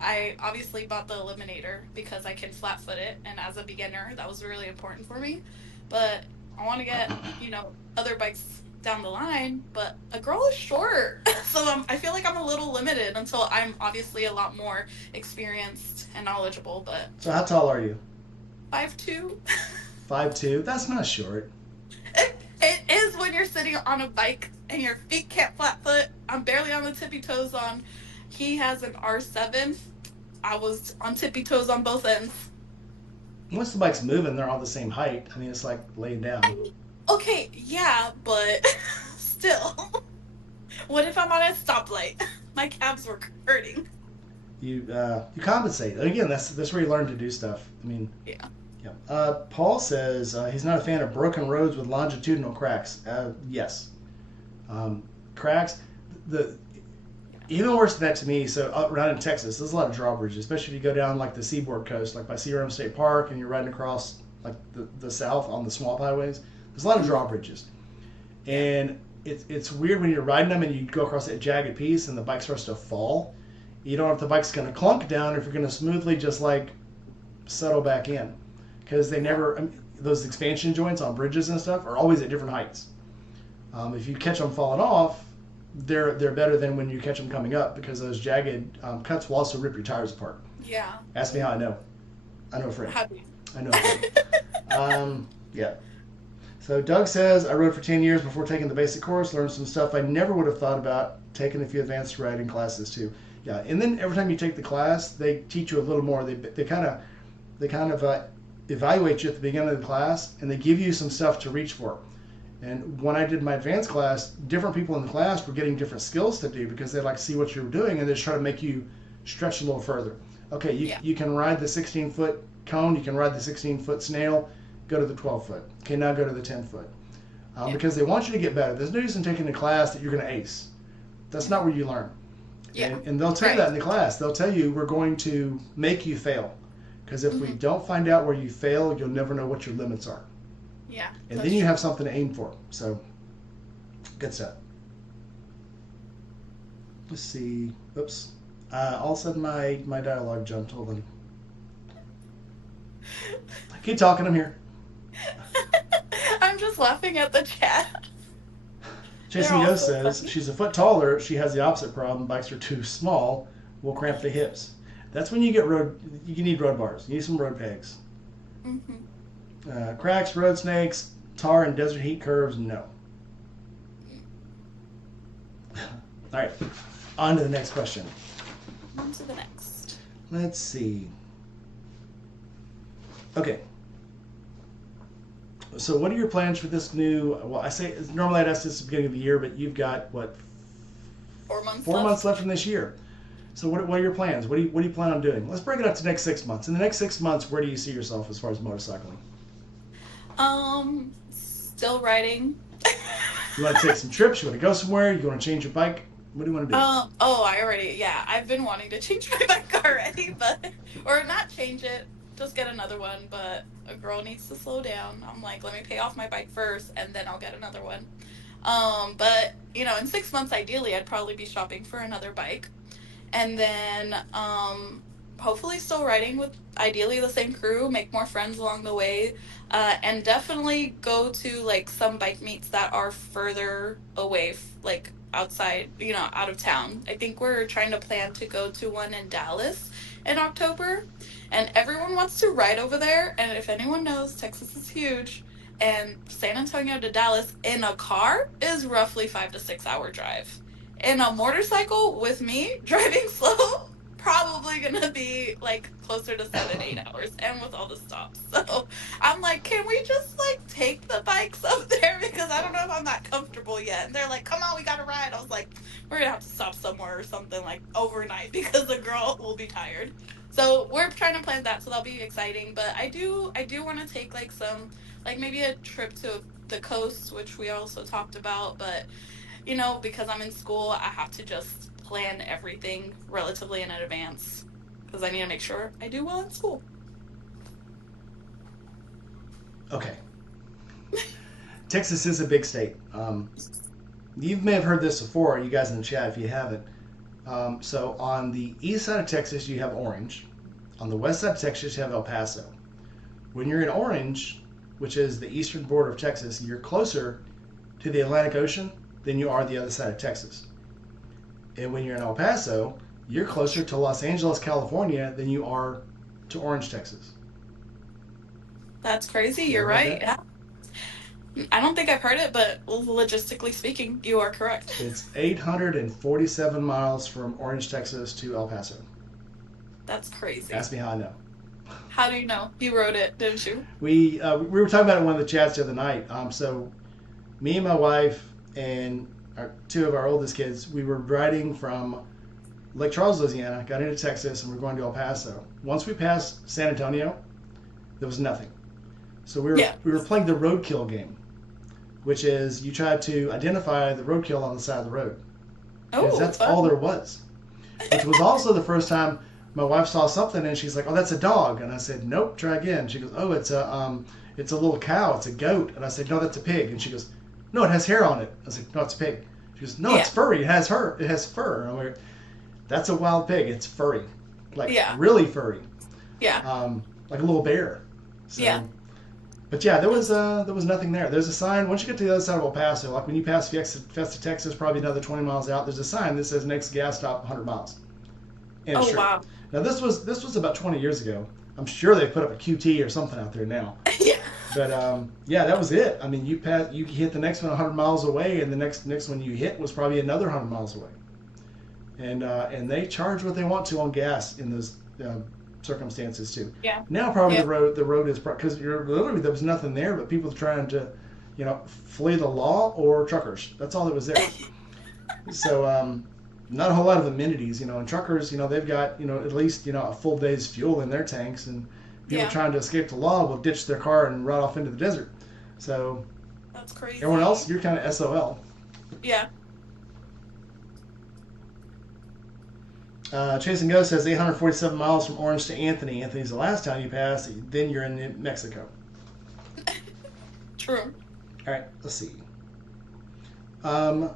I obviously bought the Eliminator because I can flat foot it, and as a beginner that was really important for me. But I want to get other bikes down the line, but a girl is short. So I feel like I'm a little limited until I'm obviously a lot more experienced and knowledgeable. But so how tall are you? 5'2". 5'2". That's not short. It is when you're sitting on a bike and your feet can't flat foot. I'm barely on the tippy toes on. He has an R7. I was on tippy toes on both ends. Once the bike's moving, they're all the same height. I mean, it's like laying down. Okay, yeah, but still. What if I'm on a stoplight? My calves were hurting. You compensate. Again, that's where you learn to do stuff. I mean. Yeah. Yeah. Paul says he's not a fan of broken roads with longitudinal cracks. Yes. Cracks. Even worse than that to me, so around in Texas, there's a lot of drawbridges, especially if you go down like the seaboard coast, like by Sierra State Park, and you're riding across like the south on the small highways. There's a lot of drawbridges. And it's weird when you're riding them and you go across that jagged piece and the bike starts to fall. You don't know if the bike's going to clunk down or if you're going to smoothly just like settle back in. Because those expansion joints on bridges and stuff are always at different heights. If you catch them falling off, they're better than when you catch them coming up, because those jagged cuts will also rip your tires apart. Yeah. Ask me how I know. I know a friend. How do you? I know a friend. Yeah. So Doug says, I rode for 10 years before taking the basic course, learned some stuff I never would have thought about, taking a few advanced riding classes too. Yeah, and then every time you take the class, they teach you a little more. They kind of evaluate you at the beginning of the class, and they give you some stuff to reach for. And when I did my advanced class, different people in the class were getting different skills to do because they like to see what you were doing, and they just try to make you stretch a little further. Okay, you can ride the 16-foot cone, you can ride the 16-foot snail, go to the 12-foot. Okay, now go to the 10-foot. Because they want you to get better. There's no use in taking a class that you're going to ace. That's not where you learn. Yeah. And they'll tell you that in the class. They'll tell you, we're going to make you fail. Because if we don't find out where you fail, you'll never know what your limits are. Yeah. And then you have something to aim for. So, good stuff. Let's see. Oops. All of a sudden my dialogue jumped. Hold on. Keep talking. I'm here. I'm just laughing at the chat. Jason Ghost says, she's a foot taller. She has the opposite problem. Bikes are too small. Will cramp the hips. That's when you need road bars. You need some road pegs. Cracks, road snakes, tar and desert heat curves, no. All right, on to the next question. On to the next. Let's see. Okay. So what are your plans for this new, well, I say, normally I'd ask this at the beginning of the year, but you've got, what? 4 months Four months left in this year. So what are your plans? What do you plan on doing? Let's break it up to the next 6 months. In the next 6 months, where do you see yourself as far as motorcycling? Still riding. You want to take some trips? You want to go somewhere? You want to change your bike? What do you want to do? I've been wanting to change my bike already, or not change it, just get another one, but a girl needs to slow down. I'm like, let me pay off my bike first, and then I'll get another one. But, in 6 months, ideally, I'd probably be shopping for another bike. And then, hopefully still riding with ideally the same crew, make more friends along the way, and definitely go to some bike meets that are further away, outside, out of town. I think we're trying to plan to go to one in Dallas in October, and everyone wants to ride over there. And if anyone knows, Texas is huge, and San Antonio to Dallas in a car is roughly 5 to 6 hour drive. In a motorcycle with me driving slow, probably gonna be closer to 7-8 hours, and with all the stops. So I'm like, can we just take the bikes up there, because I don't know if I'm that comfortable yet. And they're like, come on, we gotta ride. I was like, we're gonna have to stop somewhere or something overnight, because the girl will be tired. So we're trying to plan that, so that'll be exciting. But I do want to take some maybe a trip to the coast, which we also talked about. But because I'm in school, I have to just plan everything relatively in advance, because I need to make sure I do well in school. Okay. Texas is a big state. You may have heard this before, you guys in the chat, if you haven't. So on the east side of Texas, you have Orange. On the west side of Texas, you have El Paso. When you're in Orange, which is the eastern border of Texas, you're closer to the Atlantic Ocean than you are the other side of Texas. And when you're in El Paso, you're closer to Los Angeles, California than you are to Orange, Texas. That's crazy. You're right. Yeah. I don't think I've heard it, but logistically speaking, you are correct. It's 847 miles from Orange, Texas to El Paso. That's crazy. Ask me how I know. How do you know? You wrote it, didn't you? We were talking about it in one of the chats the other night. So me and my wife and two of our oldest kids, we were riding from Lake Charles, Louisiana, got into Texas, and we're going to El Paso. Once we passed San Antonio, there was nothing. So we were playing the roadkill game, which is you try to identify the roadkill on the side of the road. Because that's all there was. Which was also the first time my wife saw something, and she's like, "Oh, that's a dog." And I said, "Nope, try again." She goes, "Oh, it's a little cow. It's a goat." And I said, "No, that's a pig." And she goes, "No, it has hair on it." I was like, "No, it's a pig." She goes, "No, it's furry. It has fur." And I'm like, "That's a wild pig. It's furry, really furry." Yeah. Like a little bear. So, yeah. But yeah, there was nothing there. There's a sign once you get to the other side of El Paso, like when you pass Fiesta, Texas, probably another 20 miles out. There's a sign that says next gas stop 100 miles. Oh wow! Now this was about 20 years ago. I'm sure they put up a QT or something out there now. Yeah. But yeah, that was it. I mean, you hit the next one 100 miles away, and the next one you hit was probably another 100 miles away. And they charge what they want to on gas in those circumstances too. Yeah. Now probably Yeah. the road is because you're literally there was nothing there but people trying to, flee the law or truckers. That's all that was there. So not a whole lot of amenities, and truckers, they've got at least a full day's fuel in their tanks, and people Yeah. trying to escape the law will ditch their car and ride off into the desert. So That's crazy. everyone else, you're kind of SOL. Yeah. Chase and Go says 847 miles from Orange to Anthony. Anthony's the last town you pass. Then you're in Mexico. True. All right, let's see.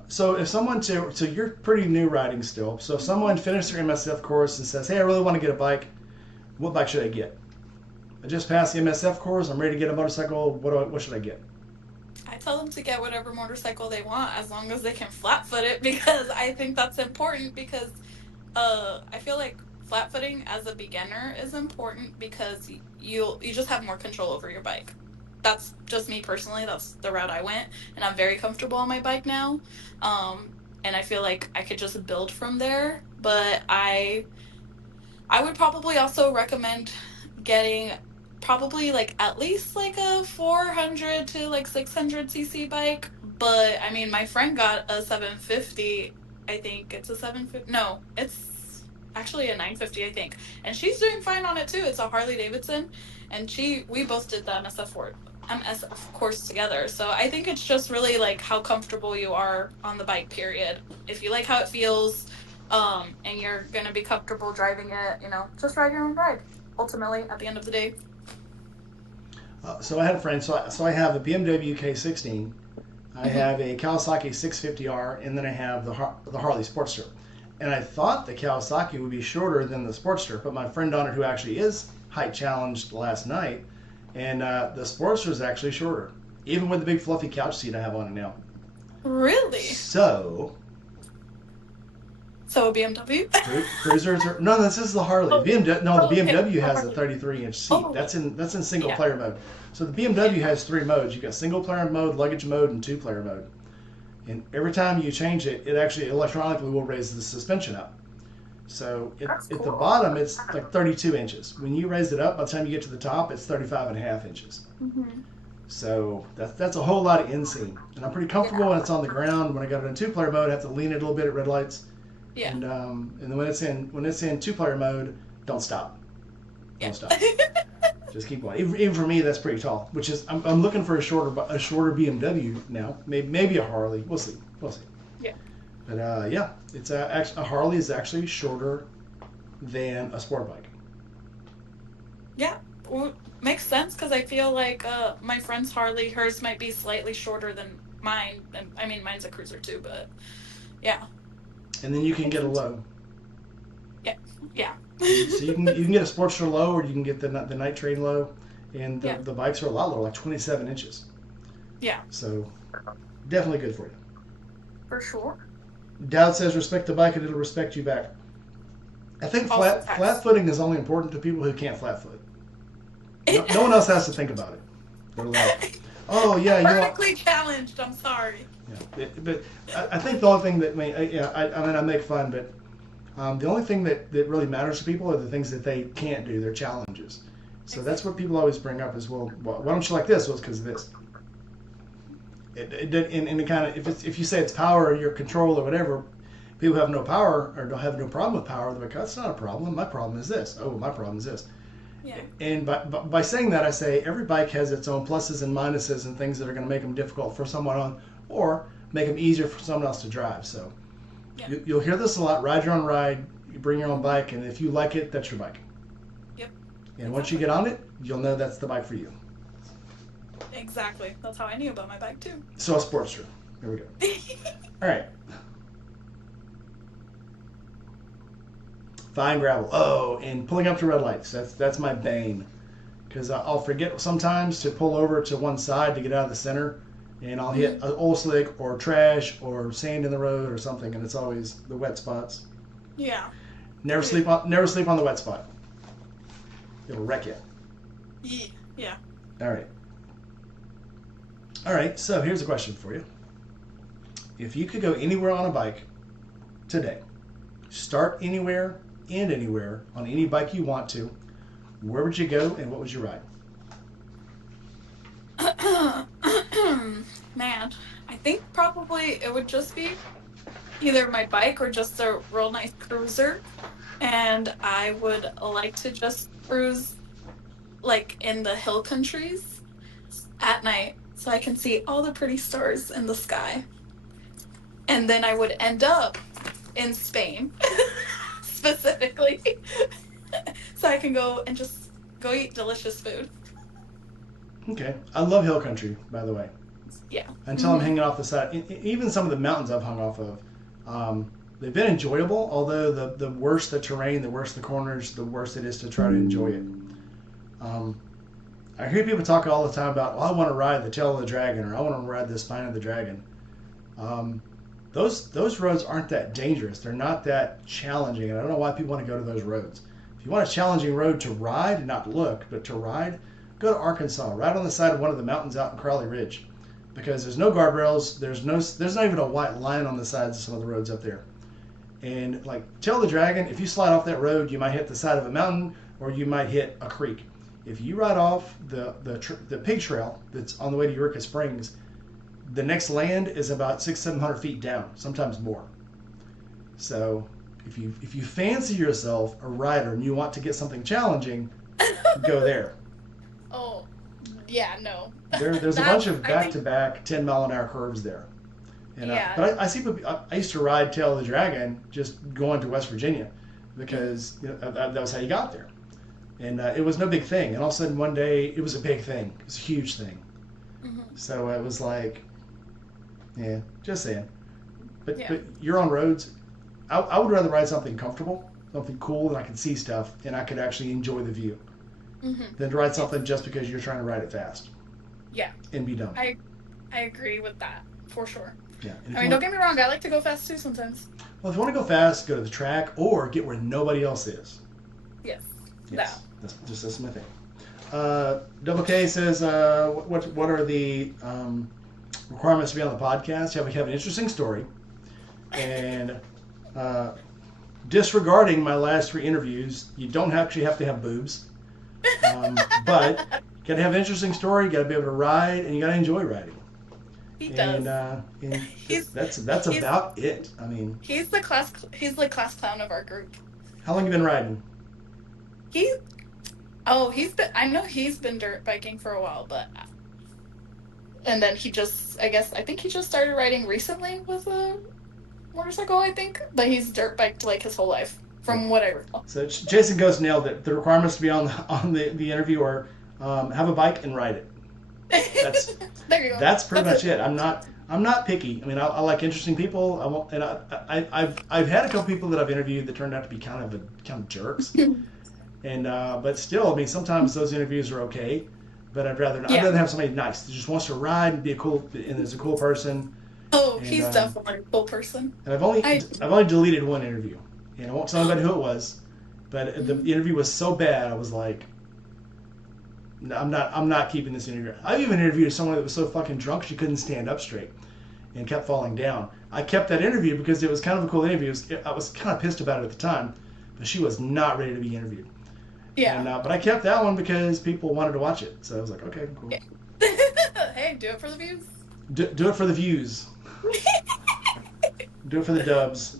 So if someone so you're pretty new riding still. So if someone finished their MSF course and says, "Hey, I really want to get a bike. What bike should I get? I just passed the MSF course. I'm ready to get a motorcycle. What should I get?" I tell them to get whatever motorcycle they want as long as they can flat foot it, because I think that's important, because I feel like flat footing as a beginner is important because you just have more control over your bike. That's just me personally. That's the route I went, and I'm very comfortable on my bike now. And I feel like I could just build from there. But I would probably also recommend getting probably like at least like a 400 to like 600 cc bike. But I mean, my friend got a 750. I think it's a 750. No, it's actually a 950, I think. And she's doing fine on it too. It's a Harley Davidson, and we both did the MSF course together. So I think it's just really like how comfortable you are on the bike, period. If you like how it feels, and you're gonna be comfortable driving it, just ride your own ride. Ultimately, at the end of the day. So I had a friend. So I have a BMW K16. I have a Kawasaki 650R, and then I have the Harley Sportster. And I thought the Kawasaki would be shorter than the Sportster, but my friend on it, who actually is height challenged last night, and the Sportster is actually shorter, even with the big fluffy couch seat I have on it now. Really? So a BMW? Cruisers are no. This is the Harley. Oh. The BMW has a 33-inch seat. Oh. That's in single player mode. So the BMW has three modes. You got single player mode, luggage mode, and two player mode. And every time you change it, it actually electronically will raise the suspension up. So at the bottom, it's like 32 inches. When you raise it up, by the time you get to the top, it's 35.5 inches. Mm-hmm. So that's a whole lot of inseam. And I'm pretty comfortable when it's on the ground. When I got it in two-player mode, I have to lean it a little bit at red lights. Yeah. And then when it's in two-player mode, don't stop. Don't stop. Just keep going. Even for me, that's pretty tall. Which is I'm looking for a shorter BMW now. Maybe a Harley. We'll see. Yeah. But yeah, it's a Harley is actually shorter than a sport bike. Yeah. Well, makes sense, because I feel like my friend's Harley, hers might be slightly shorter than mine. And I mean, mine's a cruiser too, but yeah. And then you can get a low. Yeah. So you can get a Sportster low, or you can get the Night Train low, and the bikes are a lot lower, like 27 inches. Yeah. So definitely good for you. For sure. Dowd says respect the bike and it'll respect you back. I think flat footing is only important to people who can't flat foot. No one else has to think about it. They're like, oh yeah, vertically challenged. I'm sorry. Yeah, but I think the only thing that I make fun, but the only thing that really matters to people are the things that they can't do, their challenges. So that's what people always bring up as well. Why don't you like this? Well, it's because of this. And it kind of, if you say it's power or your control or whatever, people have no power or don't have no problem with power. They're like, that's not a problem. My problem is this. Oh, my problem is this. Yeah. And by saying that, I say every bike has its own pluses and minuses and things that are going to make them difficult for someone on, or make them easier for someone else to drive. So you'll hear this a lot. Ride your own ride. You bring your own bike, and if you like it, that's your bike. Yep. And once you get on it, you'll know that's the bike for you. Exactly. That's how I knew about my bike too. So a Sportster. Here we go. All right. Fine gravel. Oh, and pulling up to red lights. That's my bane, because I'll forget sometimes to pull over to one side to get out of the center, and I'll hit an oil slick or trash or sand in the road or something, and it's always the wet spots. Yeah. Never sleep on the wet spot. It'll wreck you. Yeah. All right. All right, so here's a question for you. If you could go anywhere on a bike today, start anywhere, end anywhere on any bike you want to, where would you go and what would you ride? Man, I think probably it would just be either my bike or just a real nice cruiser. And I would like to just cruise like in the hill countries at night so I can see all the pretty stars in the sky. And then I would end up in Spain specifically so I can go and just go eat delicious food. Okay. I love hill country, by the way. Yeah. Until I'm hanging off the side. Even some of the mountains I've hung off of, they've been enjoyable, although the worse the terrain, the worse the corners, the worse it is to try to enjoy it. I hear people talk all the time about, I want to ride the tail of the dragon, or I want to ride the spine of the dragon. Those roads aren't that dangerous. They're not that challenging, and I don't know why people want to go to those roads. If you want a challenging road to ride, not look, but to ride, go to Arkansas, right on the side of one of the mountains out in Crowley Ridge, because there's no guardrails. There's not even a white line on the sides of some of the roads up there. And like Tail of the Dragon, if you slide off that road, you might hit the side of a mountain or you might hit a creek. If you ride off the pig trail that's on the way to Eureka Springs, the next land is about 600-700 feet down, sometimes more. So if you fancy yourself a rider and you want to get something challenging, go there. Oh, yeah, no. There's a bunch of back-to-back 10-mile-an-hour curves there. And, yeah. But I see people. I used to ride Tail of the Dragon just going to West Virginia because that was how you got there. And it was no big thing. And all of a sudden one day it was a big thing. It was a huge thing. Mm-hmm. So it was like, yeah, just saying. But you're on roads. I would rather ride something comfortable, something cool, and I can see stuff and I could actually enjoy the view than to ride something just because you're trying to ride it fast. Yeah. And be dumb. I agree with that for sure. Yeah. I mean, don't get me wrong. I like to go fast too sometimes. Well, if you want to go fast, go to the track or get where nobody else is. Yes. That's my thing. Double K says, what are the requirements to be on the podcast? You have an interesting story. And disregarding my last 3 interviews, you don't actually have to have boobs. But you got to have an interesting story, you got to be able to ride, and you got to enjoy riding. He does. And that's about it. I mean, he's the class clown of our group. How long you been riding? I know he's been dirt biking for a while, and then I think he just started riding recently with a motorcycle, I think, but he's dirt biked like his whole life, from what I recall. So Jason Ghost nailed it. The requirements to be on the interview are have a bike and ride it. There you go. That's pretty much it. I'm not picky. I mean, I like interesting people. I've had a couple people that I've interviewed that turned out to be kind of jerks. And but still, I mean, sometimes those interviews are okay. But I'd rather have somebody nice that just wants to ride and be and is a cool person. Oh, he's definitely a cool person. And I've only deleted one interview, and I won't tell anybody who it was. But the interview was so bad, I was like, I'm not keeping this interview. I've even interviewed someone that was so fucking drunk she couldn't stand up straight and kept falling down. I kept that interview because it was kind of a cool interview. I was kind of pissed about it at the time, but she was not ready to be interviewed. Yeah. And, but I kept that one because people wanted to watch it. So I was like, okay, cool. Yeah. Hey, do it for the views. Do it for the views. Do it for the dubs.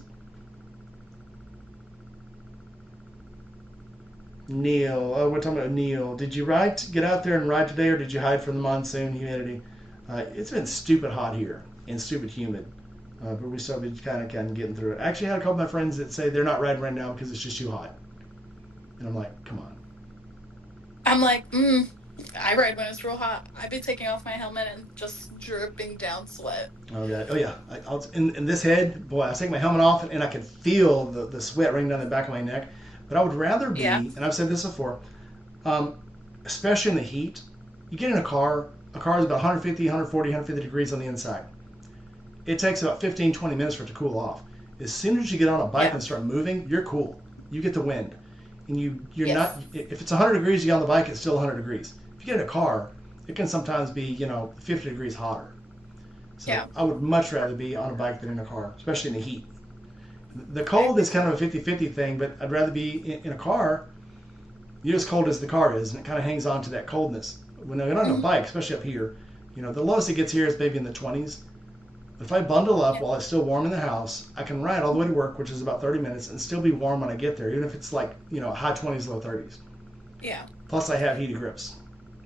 Neil, we're talking about Neil. Did you get out there and ride today, or did you hide from the monsoon humidity? It's been stupid hot here and stupid humid, but we still been kind of getting through it. I actually had a couple of my friends that say they're not riding right now because it's just too hot, and I'm like, come on. I'm like, I ride when it's real hot. I'd be taking off my helmet and just dripping down sweat. Oh yeah. I'll in this head, boy, I was taking my helmet off and I could feel the sweat running down the back of my neck. But I would rather be, and I've said this before, especially in the heat, you get in a car is about 150, 140, 150 degrees on the inside. It takes about 15, 20 minutes for it to cool off. As soon as you get on a bike and start moving, you're cool. You get the wind. And you're not, if it's 100 degrees, you get on the bike, it's still 100 degrees. If you get in a car, it can sometimes be, 50 degrees hotter. So Yeah. I would much rather be on a bike than in a car, especially in the heat. The cold is kind of a 50-50 thing, but I'd rather be in a car. You're as cold as the car is, and it kind of hangs on to that coldness. When I get on a bike, especially up here, the lowest it gets here is maybe in the 20s. If I bundle up while it's still warm in the house, I can ride all the way to work, which is about 30 minutes, and still be warm when I get there, even if it's like, high 20s, low 30s. Yeah. Plus, I have heated grips.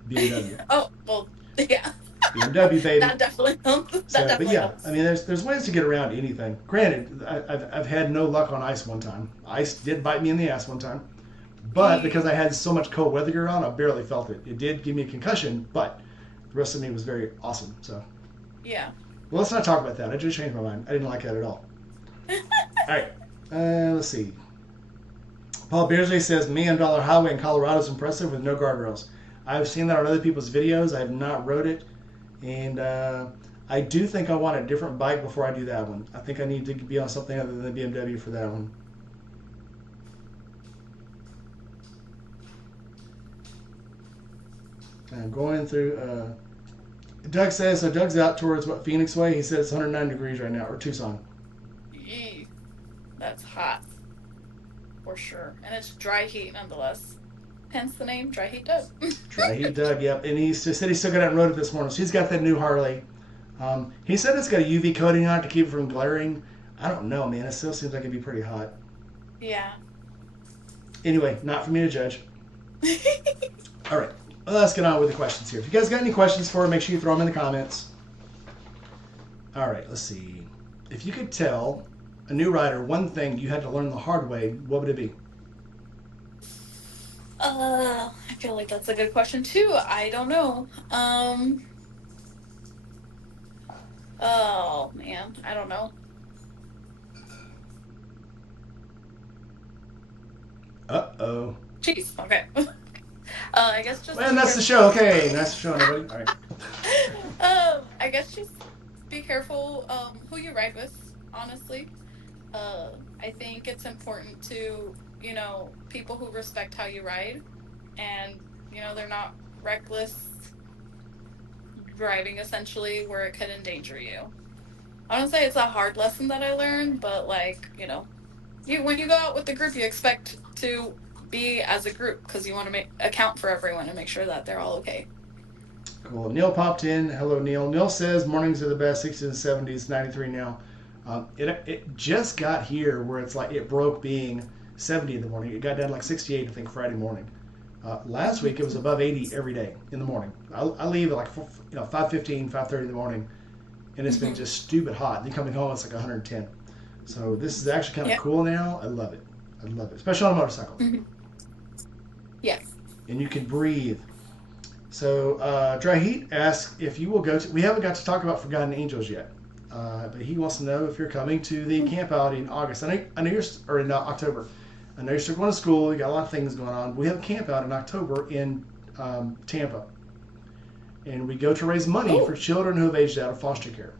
BMW. Oh, well, yeah. BMW, baby. That definitely helps. But yeah, I mean, there's ways to get around anything. Granted, I've had no luck on ice one time. Ice did bite me in the ass one time. But because I had so much cold weather gear on, I barely felt it. It did give me a concussion, but the rest of me was very awesome. So. Yeah. Well, let's not talk about that. I just changed my mind. I didn't like that at all. All right. Let's see. Paul Beardsley says, $1 million highway in Colorado is impressive with no guardrails. I've seen that on other people's videos. I have not rode it. And I do think I want a different bike before I do that one. I think I need to be on something other than the BMW for that one. I'm going through... Doug says, so Doug's out towards, Phoenix way? He said it's 109 degrees right now, or Tucson. Yee. That's hot. For sure. And it's dry heat nonetheless. Hence the name Dry Heat Doug. Dry Heat Doug, yep. And he said he still got out and rode it this morning. So he's got that new Harley. He said it's got a UV coating on it to keep it from glaring. I don't know, man. It still seems like it'd be pretty hot. Yeah. Anyway, not for me to judge. All right. Well, let's get on with the questions here. If you guys got any questions for me, make sure you throw them in the comments. All right, let's see. If you could tell a new rider one thing you had to learn the hard way, what would it be? I feel like that's a good question too. I don't know. Oh man, I don't know. Uh-oh. Jeez. Okay. I guess just. Well, that's the show. Okay, that's the show, everybody. All right. I guess just be careful who you ride with. Honestly, I think it's important to people who respect how you ride, and they're not reckless driving essentially where it could endanger you. I don't say it's a hard lesson that I learned, but when you go out with the group, you expect to be as a group because you want to account for everyone and make sure that they're all okay. Cool. Neil popped in. Hello, Neil. Neil says mornings are the best. 60s and 70s, 93 now. It just got here where it's like it broke being 70 in the morning. It got down to like 68, I think, Friday morning. Last week it was above 80 every day in the morning. I leave at like 5:15, 5:30 in the morning, and it's been just stupid hot. Then coming home it's like 110. So this is actually kind of cool now. I love it. I love it, especially on a motorcycle. Mm-hmm. Yes. And you can breathe. So Dry Heat asks if you will go to. We haven't got to talk about Forgotten Angels yet, but he wants to know if you're coming to the camp out in August. I know you're or in October. I know you're still going to school. You got a lot of things going on. We have a camp out in October in Tampa, and we go to raise money for children who have aged out of foster care.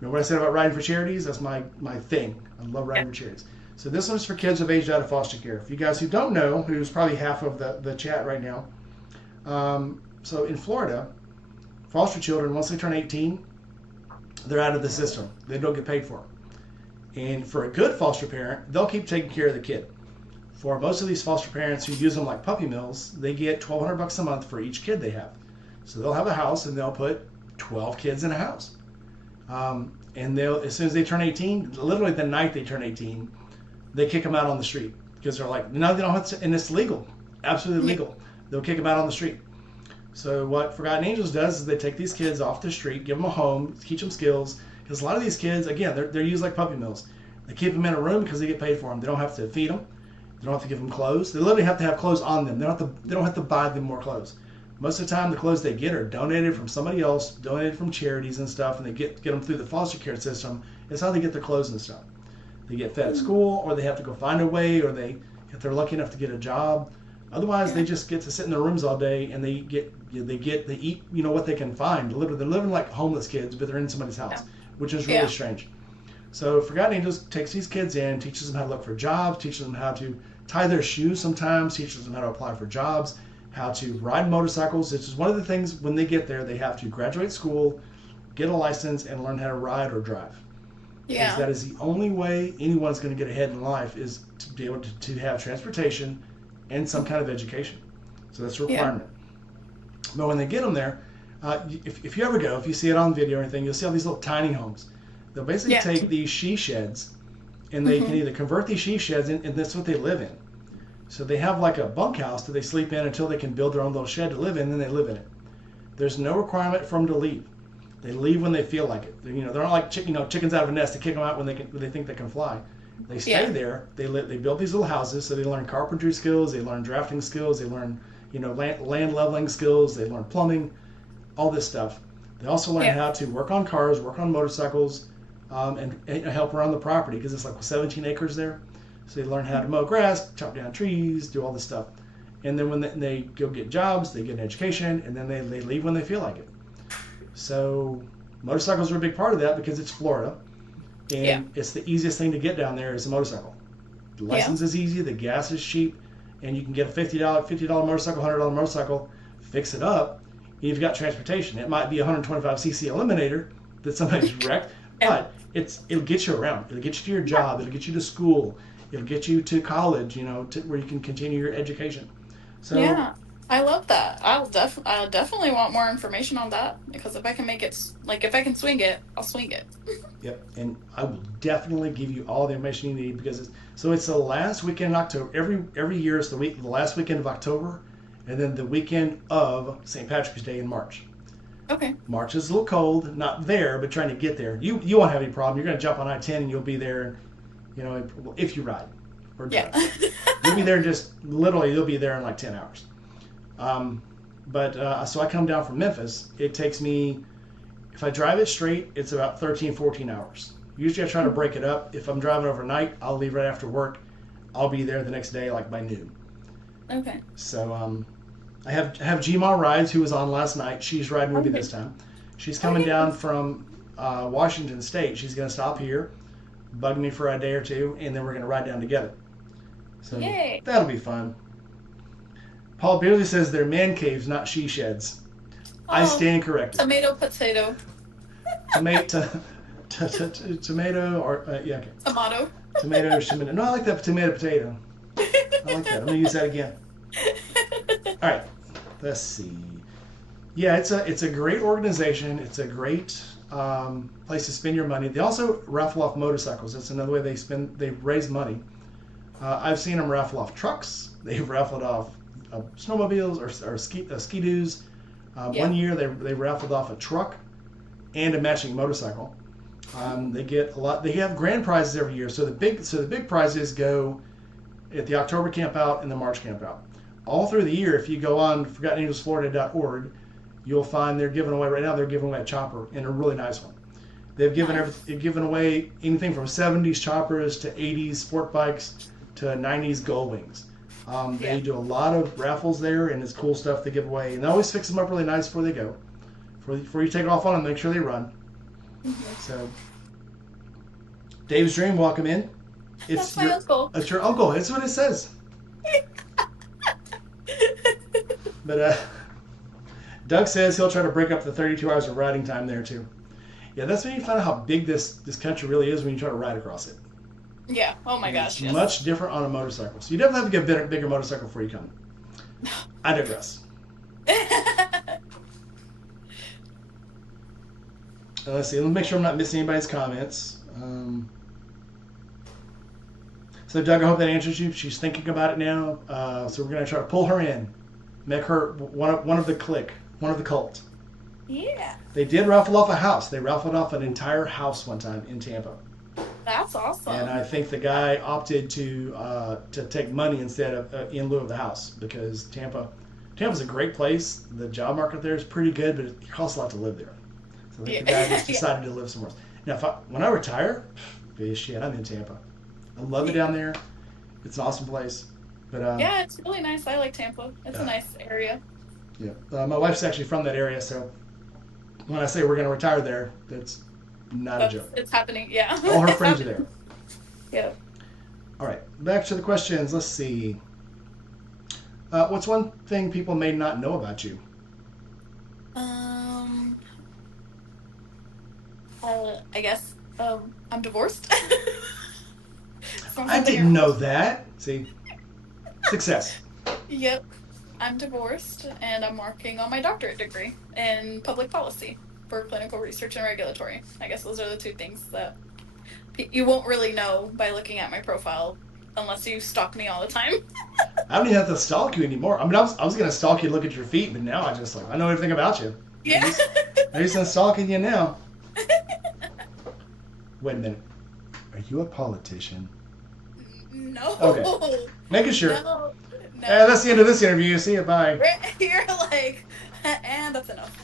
Remember what I said about riding for charities? That's my thing. I love riding for charities. So this one's for kids who have aged out of foster care. For you guys who don't know, who's probably half of the chat right now, so in Florida, foster children, once they turn 18, they're out of the system. They don't get paid for them. And for a good foster parent, they'll keep taking care of the kid. For most of these foster parents who use them like puppy mills, they get $1,200 a month for each kid they have. So they'll have a house and they'll put 12 kids in a house. And they'll, as soon as they turn 18, literally the night they turn 18, they kick them out on the street because they're like, no, they don't have to, and it's legal, absolutely legal. They'll kick them out on the street. So what Forgotten Angels does is they take these kids off the street, give them a home, teach them skills. Because a lot of these kids, again, they're used like puppy mills. They keep them in a room because they get paid for them. They don't have to feed them. They don't have to give them clothes. They literally have to have clothes on them. They don't have to buy them more clothes. Most of the time, the clothes they get are donated from somebody else, donated from charities and stuff, and they get them through the foster care system. It's how they get their clothes and stuff. They get fed at school, or they have to go find a way, or if they're lucky enough to get a job. Otherwise, they just get to sit in their rooms all day, and they eat what they can find. Literally, they're living like homeless kids, but they're in somebody's house, which is really strange. So Forgotten Angels takes these kids in, teaches them how to look for jobs, teaches them how to tie their shoes sometimes, teaches them how to apply for jobs, how to ride motorcycles. This is one of the things when they get there, they have to graduate school, get a license, and learn how to ride or drive. Because that is the only way anyone's going to get ahead in life, is to be able to have transportation and some kind of education. So that's a requirement. But when they get them there, if you ever go, if you see it on video or anything, you'll see all these little tiny homes. They'll basically take these she sheds, and they can either convert these she sheds, and that's what they live in. So they have like a bunkhouse that they sleep in until they can build their own little shed to live in, and then they live in it. There's no requirement for them to leave. They leave when they feel like it. They're not like chickens out of a nest. They kick them out when they think they can fly. They stay there. They build these little houses, so they learn carpentry skills. They learn drafting skills. They learn land leveling skills. They learn plumbing, all this stuff. They also learn how to work on cars, work on motorcycles, and help around the property, because it's like 17 acres there. So they learn how to mow grass, chop down trees, do all this stuff. And then when they go get jobs, they get an education, and then they leave when they feel like it. So motorcycles are a big part of that, because it's Florida, and it's the easiest thing to get down there is a motorcycle. The license is easy, the gas is cheap, and you can get a $50 motorcycle, $100 motorcycle, fix it up, and you've got transportation. It might be a 125cc Eliminator that somebody's wrecked, but it'll get you around. It'll get you to your job. It'll get you to school. It'll get you to college, where you can continue your education. So I love that. I'll definitely want more information on that, because if I can if I can swing it, I'll swing it. Yep, and I will definitely give you all the information you need, because it's the last weekend in October. Every year is the last weekend of October, and then the weekend of St. Patrick's Day in March. Okay. March is a little cold, not there, but trying to get there. You won't have any problem. You're going to jump on I-10 and you'll be there, if you ride or drive. You'll be there you'll be there in like 10 hours. So I come down from Memphis. It takes me, if I drive it straight, it's about 13, 14 hours. Usually I try to break it up. If I'm driving overnight, I'll leave right after work. I'll be there the next day, like by noon. Okay. So I have Gma Rides, who was on last night. She's riding with me this time. She's coming down from Washington State. She's going to stop here, bug me for a day or two, and then we're going to ride down together. So that'll be fun. Paul Beerley says they're man caves, not she sheds. I stand corrected. Tomato, potato. Tomato, or okay. Tomato. Tomato. No, I like that tomato, potato. I like that. I'm gonna use that again. All right, let's see. Yeah, it's a great organization. It's a great place to spend your money. They also raffle off motorcycles. That's another way they raise money. I've seen them raffle off trucks. They've raffled off snowmobiles or ski-doos. One year they raffled off a truck and a matching motorcycle. They get a lot. They have grand prizes every year. So the big prizes go at the October camp out and the March camp out. All through the year, if you go on ForgottenAngelsFlorida.org, you'll find they're giving away right now. They're giving away a chopper, and a really nice one. They've given away anything from 70s choppers to 80s sport bikes to 90s Gullwings. They do a lot of raffles there, and it's cool stuff they give away. And they always fix them up really nice before they go. Before you take off on them, make sure they run. Mm-hmm. So, Dave's Dream, welcome in. That's my uncle. It's your uncle. That's what it says. But Doug says he'll try to break up the 32 hours of riding time there too. Yeah, that's when you find out how big this country really is when you try to ride across it. Yeah. Oh my gosh. It's much different on a motorcycle. So you definitely have to get a bigger motorcycle before you come. I digress. Let's see. Let me make sure I'm not missing anybody's comments. So Doug, I hope that answers you. She's thinking about it now. So we're going to try to pull her in, make her one of the clique, one of the cult. Yeah. They did raffle off a house. They raffled off an entire house one time in Tampa. That's awesome. And I think the guy opted to take money instead of in lieu of the house, because Tampa's a great place. The job market there is pretty good, but it costs a lot to live there. So I think the guy just decided to live somewhere else. Now, when I retire, shit, I'm in Tampa. I love it down there. It's an awesome place. But yeah, it's really nice. I like Tampa. It's a nice area. Yeah, my wife's actually from that area, so when I say we're going to retire there, that's not a joke. It's happening, yeah. All her friends are there. Yeah. All right, back to the questions. Let's see. What's one thing people may not know about you? Um, I guess I'm divorced. It's not I something didn't know everyone. that. See, success. Yep, I'm divorced, and I'm working on my doctorate degree in public policy for clinical research and regulatory. I guess those are the two things that you won't really know by looking at my profile unless you stalk me all the time. I don't even have to stalk you anymore. I mean, I was gonna stalk you and look at your feet, but now I just like I know everything about you. No Yeah. use, no use in stalking you now. Wait a minute. Are you a politician? Okay, No. making sure. No. That's No. the end of this interview. See you. Bye. You're like, and that's enough.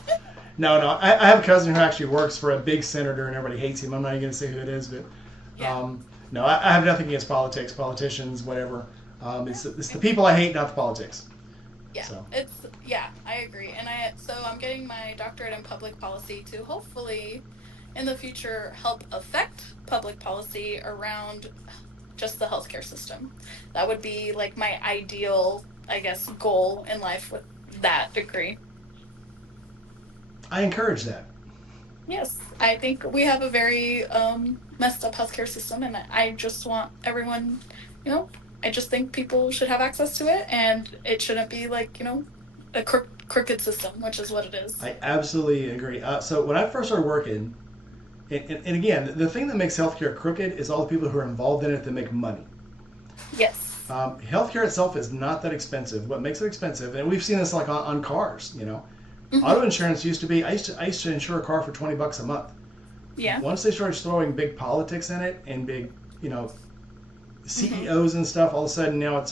No, no. I have a cousin who actually works for a big senator, and everybody hates him. I'm not even going to say who it is, but Yeah. no, I have nothing against politics, politicians, whatever. It's the people I hate, not the politics. Yeah, So yeah, I agree. And I'm getting my doctorate in public policy to hopefully in the future help affect public policy around just the healthcare system. That would be like my ideal, I guess, goal in life with that degree. I encourage that. Yes, I think we have a very messed up healthcare system, and I just want everyone, you know, I just think people should have access to it, and it shouldn't be like, a crooked system, which is what it is. I absolutely agree. So when I first started working, and again, the thing that makes healthcare crooked is all the people who are involved in it that make money. Yes. Healthcare itself is not that expensive. What makes it expensive, and we've seen this like on cars, auto Hmm. insurance used to be. I used to insure a car for $20 a month. Yeah. Once they started throwing big politics in it and big, Hmm. CEOs and stuff, all of a sudden now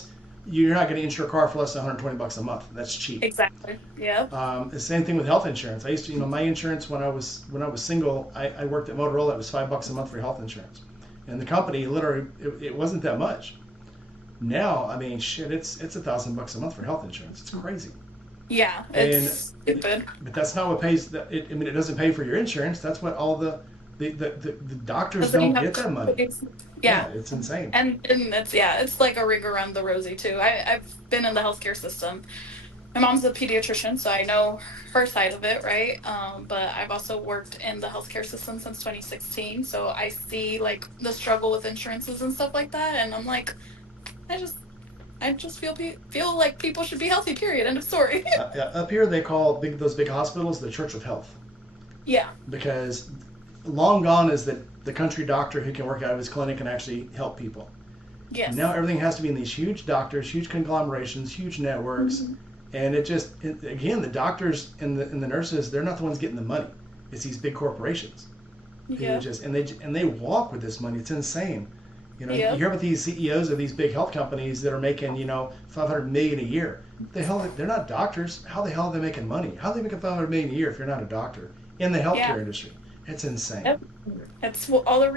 you're not going to insure a car for less than $120 a month. That's cheap. Exactly. Yep. The same thing with health insurance. I used to, my insurance when I was single, I worked at Motorola. It was $5 a month for health insurance, and the company literally it wasn't that much. Now, I mean, shit, it's $1,000 a month for health insurance. It's crazy. Yeah, And it's stupid. but that's not what pays. I mean, it doesn't pay for your insurance. That's what all the doctors Because then you don't have get that money. Yeah, yeah. it's insane. And it's like a rig around the rosy too. I've been in the healthcare system. My mom's a pediatrician, so I know her side of it, right? But I've also worked in the healthcare system since 2016, so I see like the struggle with insurances and stuff like that, and I'm like, I just I just feel like people should be healthy. Period. End of story. Up here, they call those big hospitals the Church of Health, Yeah. because long gone is the country doctor who can work out of his clinic and actually help people. Now Yes. everything has to be in these huge doctors, huge conglomerations, huge networks, Hmm. and again, the doctors and the nurses, they're not the ones getting the money. It's these big corporations who Yeah. they walk with this money. It's insane. You Yeah. hear about these CEOs of these big health companies that are making 500 million a year. The hell, they're not doctors. How the hell are they making money? How are they making 500 million a year if you're not a doctor in the Yeah. healthcare industry? It's insane. Yep. It's all the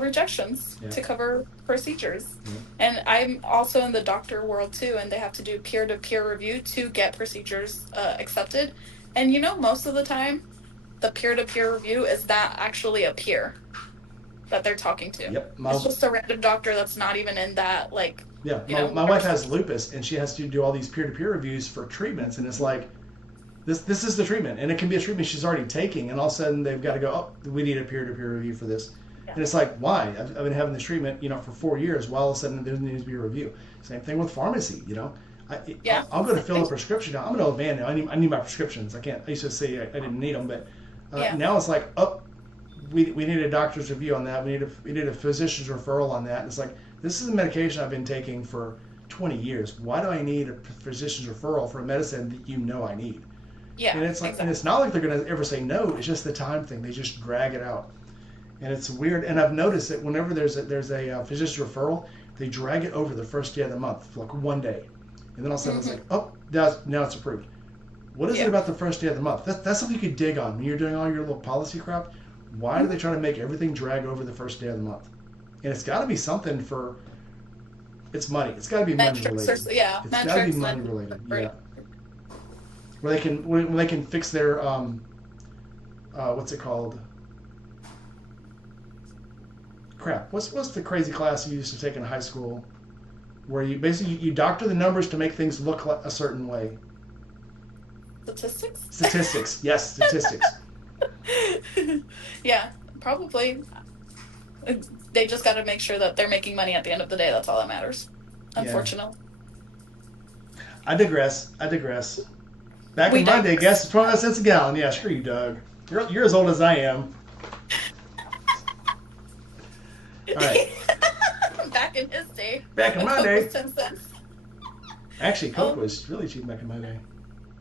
rejections Yeah. to cover procedures. Yeah. And I'm also in the doctor world too, and they have to do peer-to-peer review to get procedures accepted. And most of the time, the peer-to-peer review is not actually a peer that they're talking to. Yep. It's just a random doctor that's not even in that, like, Yeah, my wife whatever. has lupus, and she has to do all these peer-to-peer reviews for treatments, and it's like, this is the treatment, and it can be a treatment she's already taking, and all of a sudden they've got to go, oh, we need a peer-to-peer review for this, Yeah. and it's like, why? I've been having this treatment, for 4 years. Why all of a sudden there needs to be a review? Same thing with pharmacy. Yeah. I'll go to fill a prescription now. I'm an old man now. I need my prescriptions. I can't. I used to say I didn't need them, but Yeah. now it's like, oh, we need a doctor's review on that. We need a physician's referral on that. And it's like, this is a medication I've been taking for 20 years. Why do I need a physician's referral for a medicine that I need? Yeah. And it's like, Exactly. and it's not like they're going to ever say no. It's just the time thing. They just drag it out, and it's weird. And I've noticed that whenever there's a physician's referral, they drag it over the first day of the month for like one day, and then all of a sudden it's like, oh, now it's approved. What is it Yeah. about the first day of the month? That's something you could dig on when you're doing all your little policy crap. Why do they try to make everything drag over the first day of the month? And it's got to be something for. It's money. It's got to be money Metrics related. yeah, It's got to be metrics money and related. right. Yeah. Where they can fix their what's it called? Crap. What's the crazy class you used to take in high school? where you basically you doctor the numbers to make things look like a certain way. Statistics? Statistics. Yes, statistics. Yeah, probably. They just got to make sure that they're making money at the end of the day. That's all that matters. Unfortunately. Yeah. I digress. Back We in my day, digress. gas was 29 cents a gallon. Yeah, screw you, Doug. You're as old as I am. All right. Back in his day. Back in my Coke day. was 10 cents. Actually, Coke was really cheap back in my day.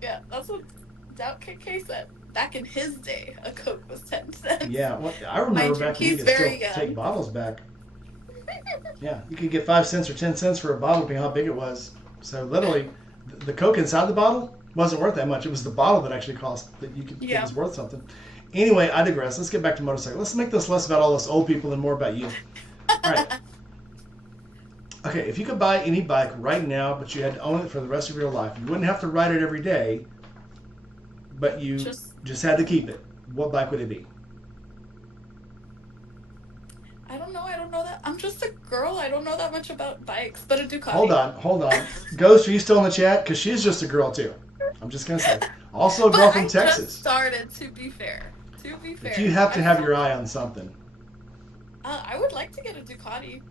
Yeah, that's what Doubt KK said. Back in his day, a Coke was 10 cents. Yeah, well, I remember back when you could still take bottles back. Yeah, you could get 5 cents or 10 cents for a bottle, depending on how big it was. So literally, the Coke inside the bottle wasn't worth that much. It was the bottle that actually cost that you could think was worth something. Anyway, I digress. Let's get back to motorcycles. Let's make this less about all us old people and more about you. All right. Okay, if you could buy any bike right now, but you had to own it for the rest of your life, you wouldn't have to ride it every day, but you just had to keep it. What bike would it be? I don't know. I don't know that. I'm just a girl. I don't know that much about bikes, but a Ducati. Hold on. Ghost, are you still in the chat? Because she's just a girl, too. I'm just going to say. Also a girl from Texas. I just started, to be fair. But you have to have your eye on something. I would like to get a Ducati.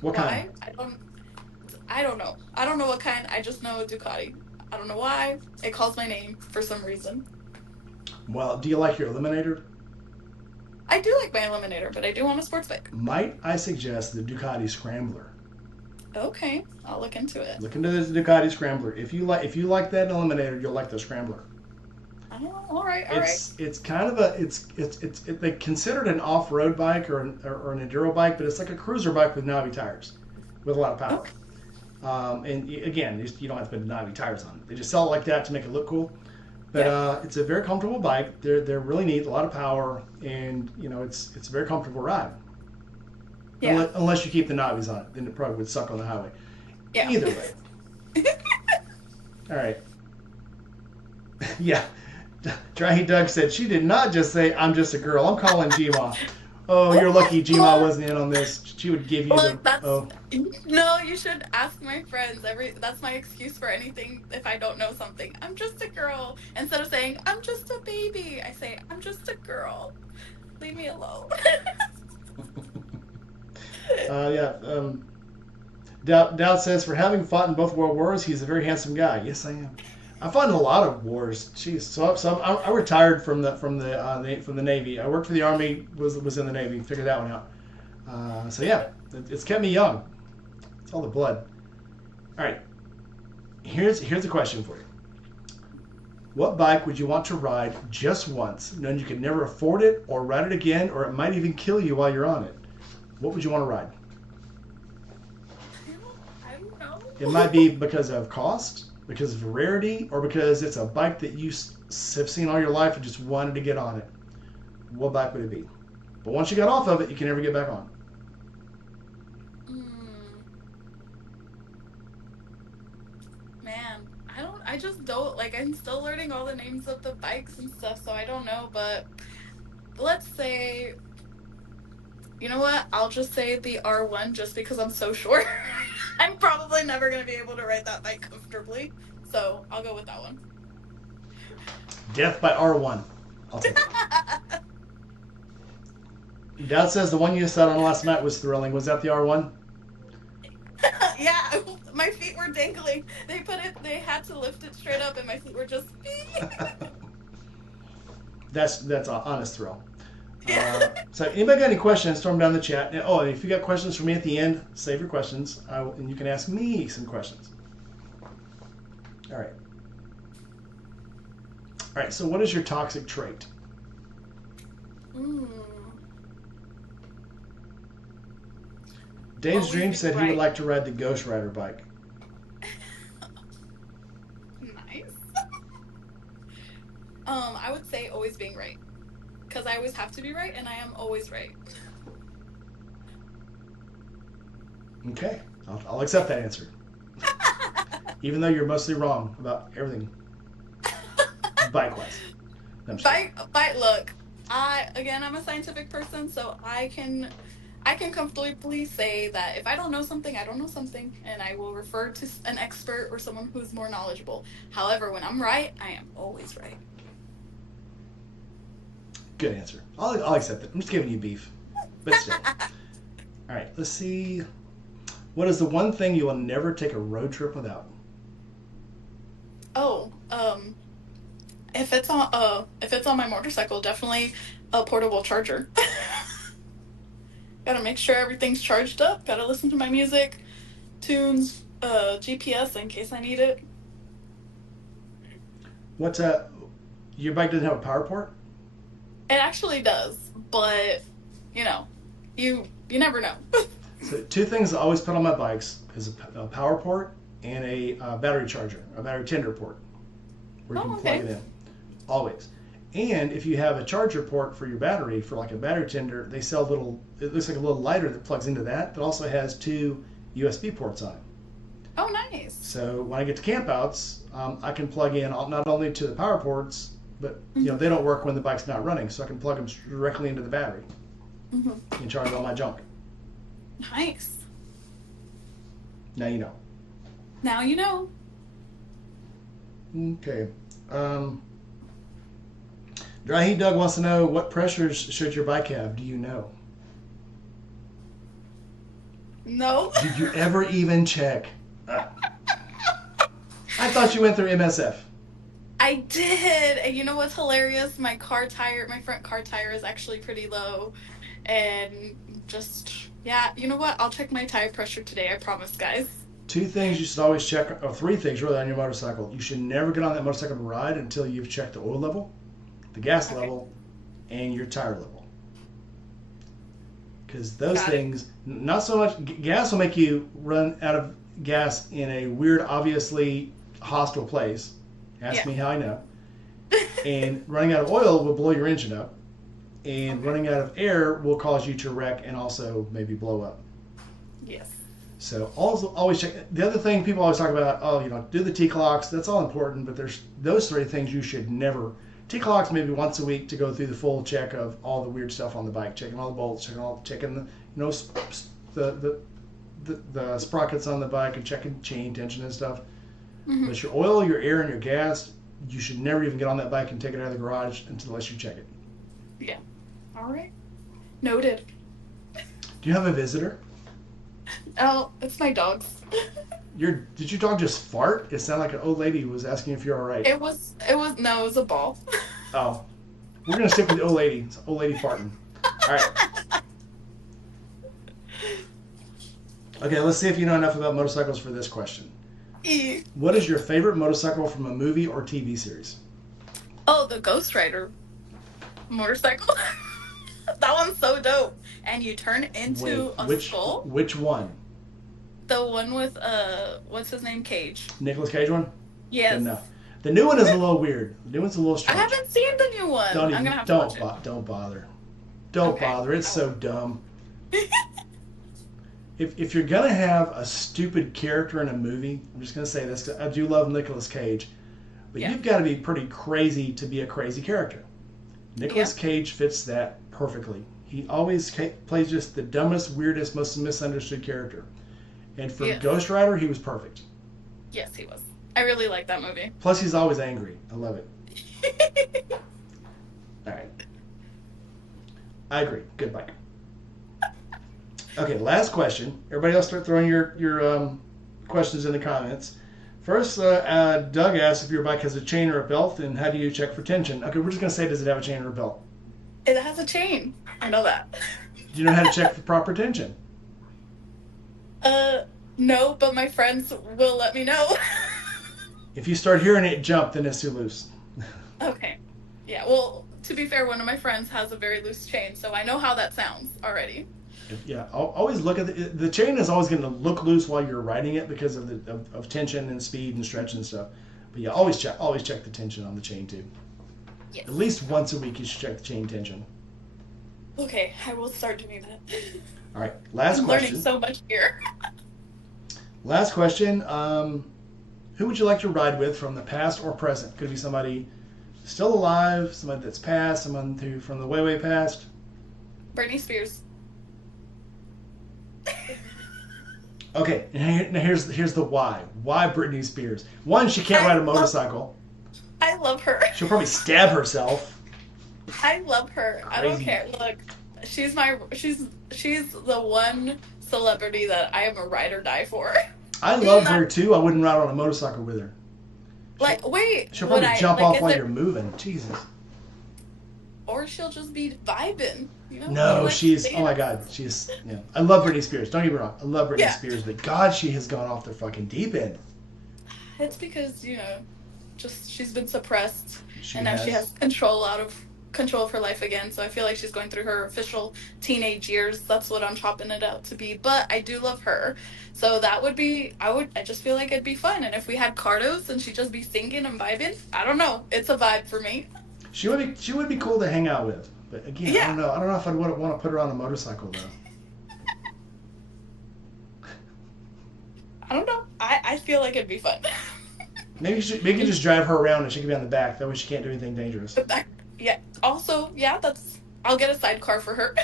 What kind? I don't know. I don't know what kind. I just know a Ducati. I don't know why. It calls my name for some reason. Well, do you like your Eliminator? I do like my Eliminator, but I do want a sports bike. Might I suggest the Ducati Scrambler? Okay, I'll look into it. Look into the Ducati Scrambler. If you like that Eliminator, you'll like the Scrambler. Oh, all right. It's kind of they consider it an off-road bike or an enduro bike, but it's like a cruiser bike with Navi tires, with a lot of power. Okay. And again, you don't have to put Navi tires on it. They just sell it like that to make it look cool. But it's a very comfortable bike. They're really neat, a lot of power, and it's a very comfortable ride. Yeah. Unless you keep the Navis on it, then it probably would suck on the highway. Yeah. Either way. All right. Yeah. Dry Doug said she did not just say I'm just a girl. I'm calling Gma. Oh, you're lucky Gma wasn't in on this. She would give you No, you should ask my friends. That's my excuse for anything if I don't know something. I'm just a girl. Instead of saying I'm just a baby, I say I'm just a girl. Leave me alone. Dowd says for having fought in both world wars, he's a very handsome guy. Yes, I am. I fought in a lot of wars. Jeez, so I retired from the Navy. I worked for the Army. Was in the Navy. Figured that one out. So yeah, it's kept me young. It's all the blood. All right. Here's a question for you. What bike would you want to ride just once, knowing you could never afford it or ride it again, or it might even kill you while you're on it? What would you want to ride? I don't know. It might be because of cost, because of rarity, or because it's a bike that you have seen all your life and just wanted to get on it. What bike would it be? But once you got off of it, you can never get back on. Man, I just don't, I'm still learning all the names of the bikes and stuff, so I don't know, but let's say, you know what? I'll just say the R1 just because I'm so short. I'm probably never going to be able to ride that bike comfortably, so I'll go with that one. Death by R1. I'll take it. Dad says the one you sat on last night was thrilling. Was that the R1? Yeah, my feet were dangling. They had to lift it straight up, and my feet were just. That's an honest thrill. So anybody got any questions, throw them down in the chat. Oh, and if you got questions for me at the end, save your questions, and you can ask me some questions. All right, so what is your toxic trait? Dave's Dream said he would like to ride the Ghost Rider bike. Nice. I would say always being right. Because I always have to be right, and I am always right. Okay, I'll accept that answer. Even though you're mostly wrong about everything. Bike-wise. No, Look, I'm a scientific person, so I I can comfortably say that if I don't know something, I don't know something, and I will refer to an expert or someone who's more knowledgeable. However, when I'm right, I am always right. Good answer. I'll accept it. I'm just giving you beef. But still. All right, let's see. What is the one thing you will never take a road trip without? Oh, if it's on my motorcycle, definitely a portable charger. Gotta make sure everything's charged up. Gotta listen to my music, tunes, GPS in case I need it. What's your bike doesn't have a power port? It actually does, but you know, you never know. So two things I always put on my bikes is a power port and a battery charger, a battery tender port, where you can plug it in. Always. And if you have a charger port for your battery, for like a battery tender, they sell it looks like a little lighter that plugs into that also has two USB ports on it. Oh, nice. So when I get to campouts, I can plug in not only to the power ports, but they don't work when the bike's not running, so I can plug them directly into the battery and charge all my junk. Nice. Now you know. Now you know. Okay. Dry Heat Doug wants to know, what pressures should your bike have? Do you know? No. Did you ever even check? I thought you went through MSF. I did. And you know what's hilarious? My front car tire is actually pretty low. And yeah, you know what? I'll check my tire pressure today. I promise, guys. Two things you should always check, or three things really, on your motorcycle. You should never get on that motorcycle to ride until you've checked the oil level, the gas level, and your tire level. Because those things, not so much, gas will make you run out of gas in a weird, obviously hostile place. Ask me how I know. And running out of oil will blow your engine up. And running out of air will cause you to wreck and also maybe blow up. Yes. So always check. The other thing people always talk about, do the T-clocks. That's all important, but there's those three things you should never. T-clocks maybe once a week to go through the full check of all the weird stuff on the bike, checking all the bolts, checking the sprockets on the bike, and checking chain tension and stuff. Mm-hmm. But your oil, your air, and your gas, you should never even get on that bike and take it out of the garage unless you check it. Yeah. All right. Noted. Do you have a visitor? Oh, it's my dogs. Did your dog just fart? It sounded like an old lady who was asking if you're all right. It was a ball. Oh. We're going to stick with the old lady. It's old lady farting. All right. Okay, let's see if you know enough about motorcycles for this question. What is your favorite motorcycle from a movie or TV series? Oh, the Ghost Rider motorcycle. That one's so dope. And you turn into a skull. Which one? The one with what's his name? Cage. Nicolas Cage one? Yes. No. The new one is a little weird. The new one's a little strange. I haven't seen the new one. I'm gonna have to watch it. Don't bother. Don't bother. It's so dumb. If you're gonna have a stupid character in a movie, I'm just gonna say this, 'cause I do love Nicolas Cage, but you've got to be pretty crazy to be a crazy character. Nicolas Cage fits that perfectly. He always plays just the dumbest, weirdest, most misunderstood character. And for Ghost Rider, he was perfect. Yes, he was. I really like that movie. Plus, he's always angry. I love it. All right. I agree. Good bike. Okay, last question. Everybody else start throwing your questions in the comments. First, Doug asked if your bike has a chain or a belt, and how do you check for tension? Okay, we're just going to say, does it have a chain or a belt? It has a chain. I know that. Do you know how to check for proper tension? No, but my friends will let me know. If you start hearing it jump, then it's too loose. Okay. Yeah, well, to be fair, one of my friends has a very loose chain, so I know how that sounds already. Yeah, always look at the chain is always going to look loose while you're riding it because of tension and speed and stretch and stuff. But yeah, always check the tension on the chain too. Yes. At least once a week you should check the chain tension. Okay, I will start doing that. All right, last question. I'm learning so much here. Last question. Who would you like to ride with from the past or present? Could be somebody still alive, somebody that's passed, someone from the way past. Britney Spears. Okay, and here's the why. Why Britney Spears? One, she can't ride a motorcycle. I love her. She'll probably stab herself. I love her. Crazy. I don't care. Look, she's the one celebrity that I am a ride or die for. I love her too. I wouldn't ride on a motorcycle with her. She'll probably jump off while you're moving. Jesus. Or she'll just be vibing. You know? No, she's. Oh my God, she's. Yeah, I love Britney Spears. Don't get me wrong. I love Britney Spears, but God, she has gone off the fucking deep end. It's because just she's been suppressed, and now she has control of her life again. So I feel like she's going through her official teenage years. That's what I'm chopping it out to be. But I do love her, so that would be. I just feel like it'd be fun. And if we had Cardos and she'd just be singing and vibing, I don't know. It's a vibe for me. She would be cool to hang out with. But again, I don't know. I don't know if I'd want to put her on a motorcycle though. I don't know. I feel like it'd be fun. Maybe just drive her around and she can be on the back. That way she can't do anything dangerous. Yeah. Also, yeah, I'll get a sidecar for her.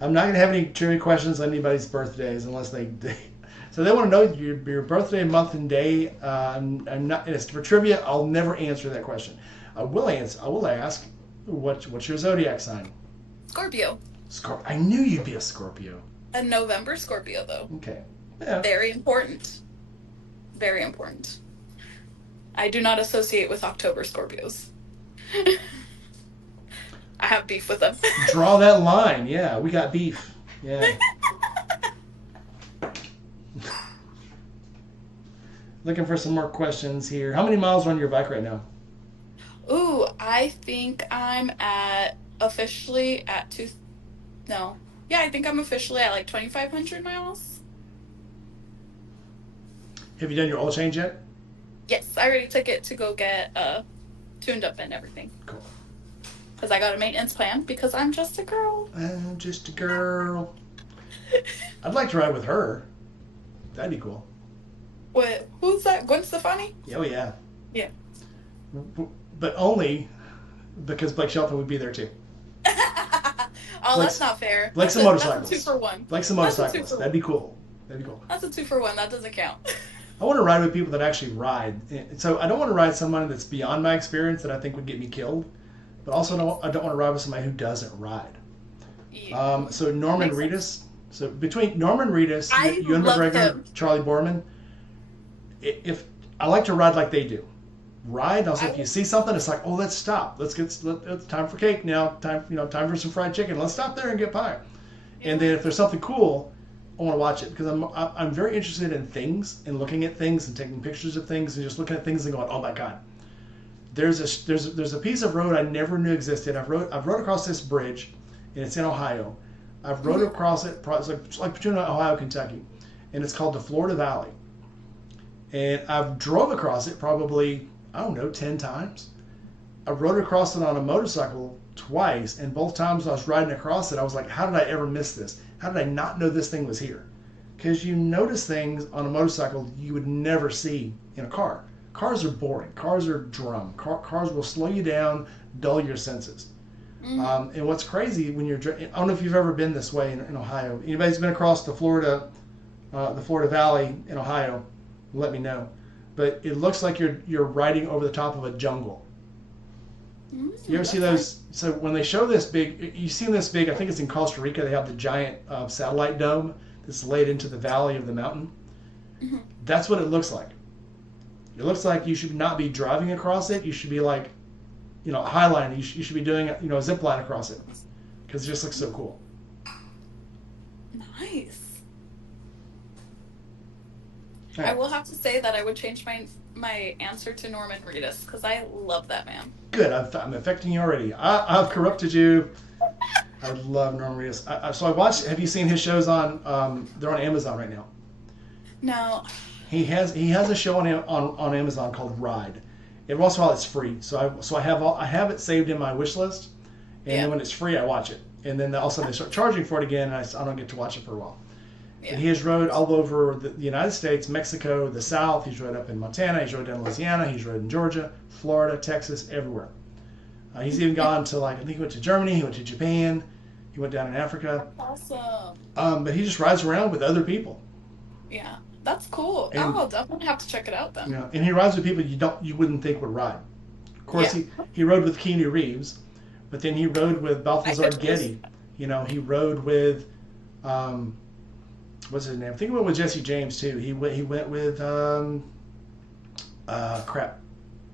I'm not gonna have any trivia questions on anybody's birthdays unless they so they want to know your birthday, month, and day. I'm not. It's for trivia. I'll never answer that question. I will ask. What's your zodiac sign? Scorpio. I knew you'd be a Scorpio. A November Scorpio, though. Okay. Yeah. Very important. Very important. I do not associate with October Scorpios. I have beef with them. Draw that line. Yeah, we got beef. Yeah. Looking for some more questions here. How many miles are on your bike right now? Ooh, I think I'm officially at I think I'm officially at like 2,500 miles. Have you done your oil change yet? Yes, I already took it to go get tuned up and everything. Cool. Because I got a maintenance plan because I'm just a girl. I'm just a girl. I'd like to ride with her. That'd be cool. What? Who's that? Gwen Stefani? Oh, yeah. Yeah. But only because Blake Shelton would be there too. That's not fair. Like some motorcycles. That's a 2-for-1. Like some motorcycles. That'd be cool. That's a 2-for-1. That doesn't count. I want to ride with people that actually ride. So I don't want to ride someone that's beyond my experience that I think would get me killed. But also I don't want to ride with somebody who doesn't ride. Yeah. So Norman Reedus. So between Norman Reedus, Ewan McGregor, Charlie Borman, if I like to ride like they do. Ride. Also, if you see something, it's like, oh, let's stop. It's time for cake now. Time for some fried chicken. Let's stop there and get pie. Yeah. And then if there's something cool, I want to watch it because I'm very interested in things and looking at things and taking pictures of things and just looking at things and going, oh my God. There's a piece of road I never knew existed. I've rode across this bridge, and it's in Ohio. I've rode across it. It's like between Ohio and Kentucky, and it's called the Florida Valley. And I've drove across it probably, I don't know, 10 times. I rode across it on a motorcycle twice, and both times I was riding across it, I was like, how did I ever miss this? How did I not know this thing was here? Because you notice things on a motorcycle you would never see in a car. Cars are boring. Cars are drum. Cars will slow you down, dull your senses. Mm-hmm. And what's crazy when you're, I don't know if you've ever been this way in Ohio. Anybody's been across the Florida Valley in Ohio, let me know. But it looks like you're riding over the top of a jungle. Mm-hmm. You ever see those? So when they show this big, you've seen this big, I think it's in Costa Rica, they have the giant satellite dome that's laid into the valley of the mountain. Mm-hmm. That's what it looks like. It looks like you should not be driving across it. You should be like, highlining. You should be doing, a zip line across it because it just looks so cool. Nice. Right. I will have to say that I would change my answer to Norman Reedus because I love that man. Good. I'm affecting you already. I've corrupted you. I love Norman Reedus. So I watched. Have you seen his shows on? They're on Amazon right now. No. He has a show on Amazon called Ride. Every once in a while it's free, so I have it saved in my wish list, and then when it's free I watch it, and then all of a sudden they start charging for it again, and I don't get to watch it for a while. Yeah. And he has rode all over the United States, Mexico, the South. He's rode up in Montana. He's rode down in Louisiana. He's rode in Georgia, Florida, Texas, everywhere. He's even gone to I think he went to Germany. He went to Japan. He went down in Africa. Awesome. But he just rides around with other people. Yeah, that's cool. And Oh, I'll definitely have to check it out you then. know, and he rides with people you wouldn't think would ride. Of course, Yeah, he rode with Keanu Reeves, but then he rode with I Balthazar could just. Getty. You know, he rode with um, what's his name? I think he went with Jesse James too. He went with crap.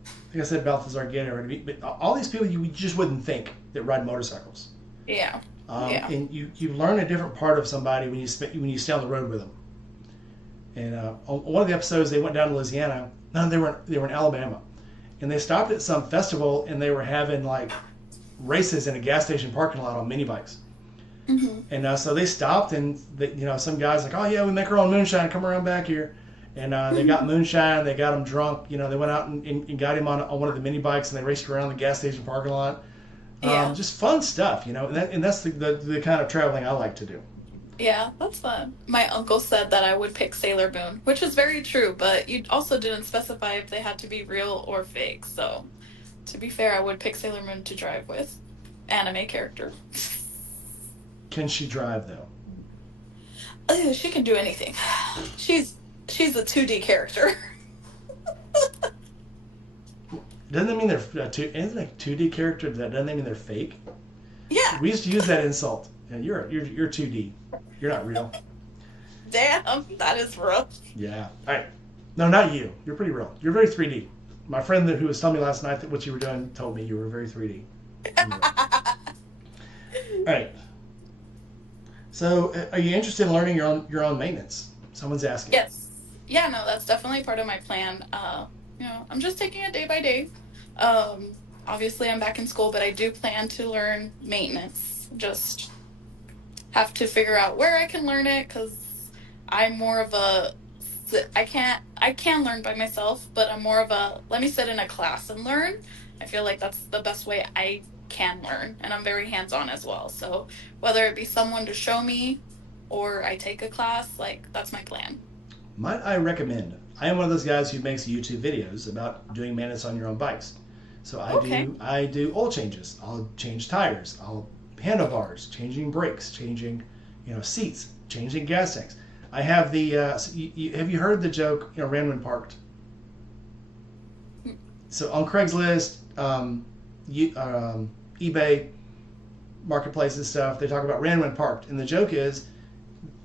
I think I said Balthazar Getty already. But all these people you just wouldn't think that ride motorcycles. Yeah, yeah. And you learn a different part of somebody when you stay on the road with them. And on one of the episodes, they went down to Louisiana. No, they were in Alabama, and they stopped at some festival, and they were having like races in a gas station parking lot on mini bikes. Hmm. And so they stopped, and some guys like, oh yeah, we make our own moonshine. Come around back here. And they got moonshine. They got him drunk. You know, they went out and got him on one of the mini bikes, and they raced around the gas station parking lot. Yeah, Just fun stuff, you know, and that's the kind of traveling I like to do. yeah. That's fun. My uncle said that I would pick Sailor Moon, which is very true, but you also didn't specify if they had to be real or fake. So, to be fair, I would pick Sailor Moon to drive with. Anime character. Can she drive though? Oh, she can do anything. She's she's a 2D character. Doesn't that mean they're isn't a 2D character? That doesn't that mean they're fake? Yeah. We used to use that insult. Yeah, you're 2D. You're not real. Damn, that is rough. Yeah. All right. No, not you. You're pretty real. You're very 3D. My friend who was telling me last night that what you were doing told me you were very 3D. All right. So, are you interested in learning your own maintenance? Someone's asking. Yes. Yeah, no, that's definitely part of my plan. I'm just taking it day by day. Um, Obviously, I'm back in school, but I do plan to learn maintenance. Just have to figure out where I can learn it because I'm more of a I can learn by myself, but I'm more of a let me sit in a class and learn. I feel like that's the best way I can learn, and I'm very hands-on as well. So whether it be someone to show me or I take a class, like that's my plan. Might I recommend? I am one of those guys who makes YouTube videos about doing maintenance on your own bikes. So Okay. I do oil changes. I'll change tires. I'll handlebars, changing brakes, changing seats, changing gas tanks. I have the. Have you heard the joke? Ran when parked. So on Craigslist, eBay, marketplace and stuff, they talk about ran when parked, and the joke is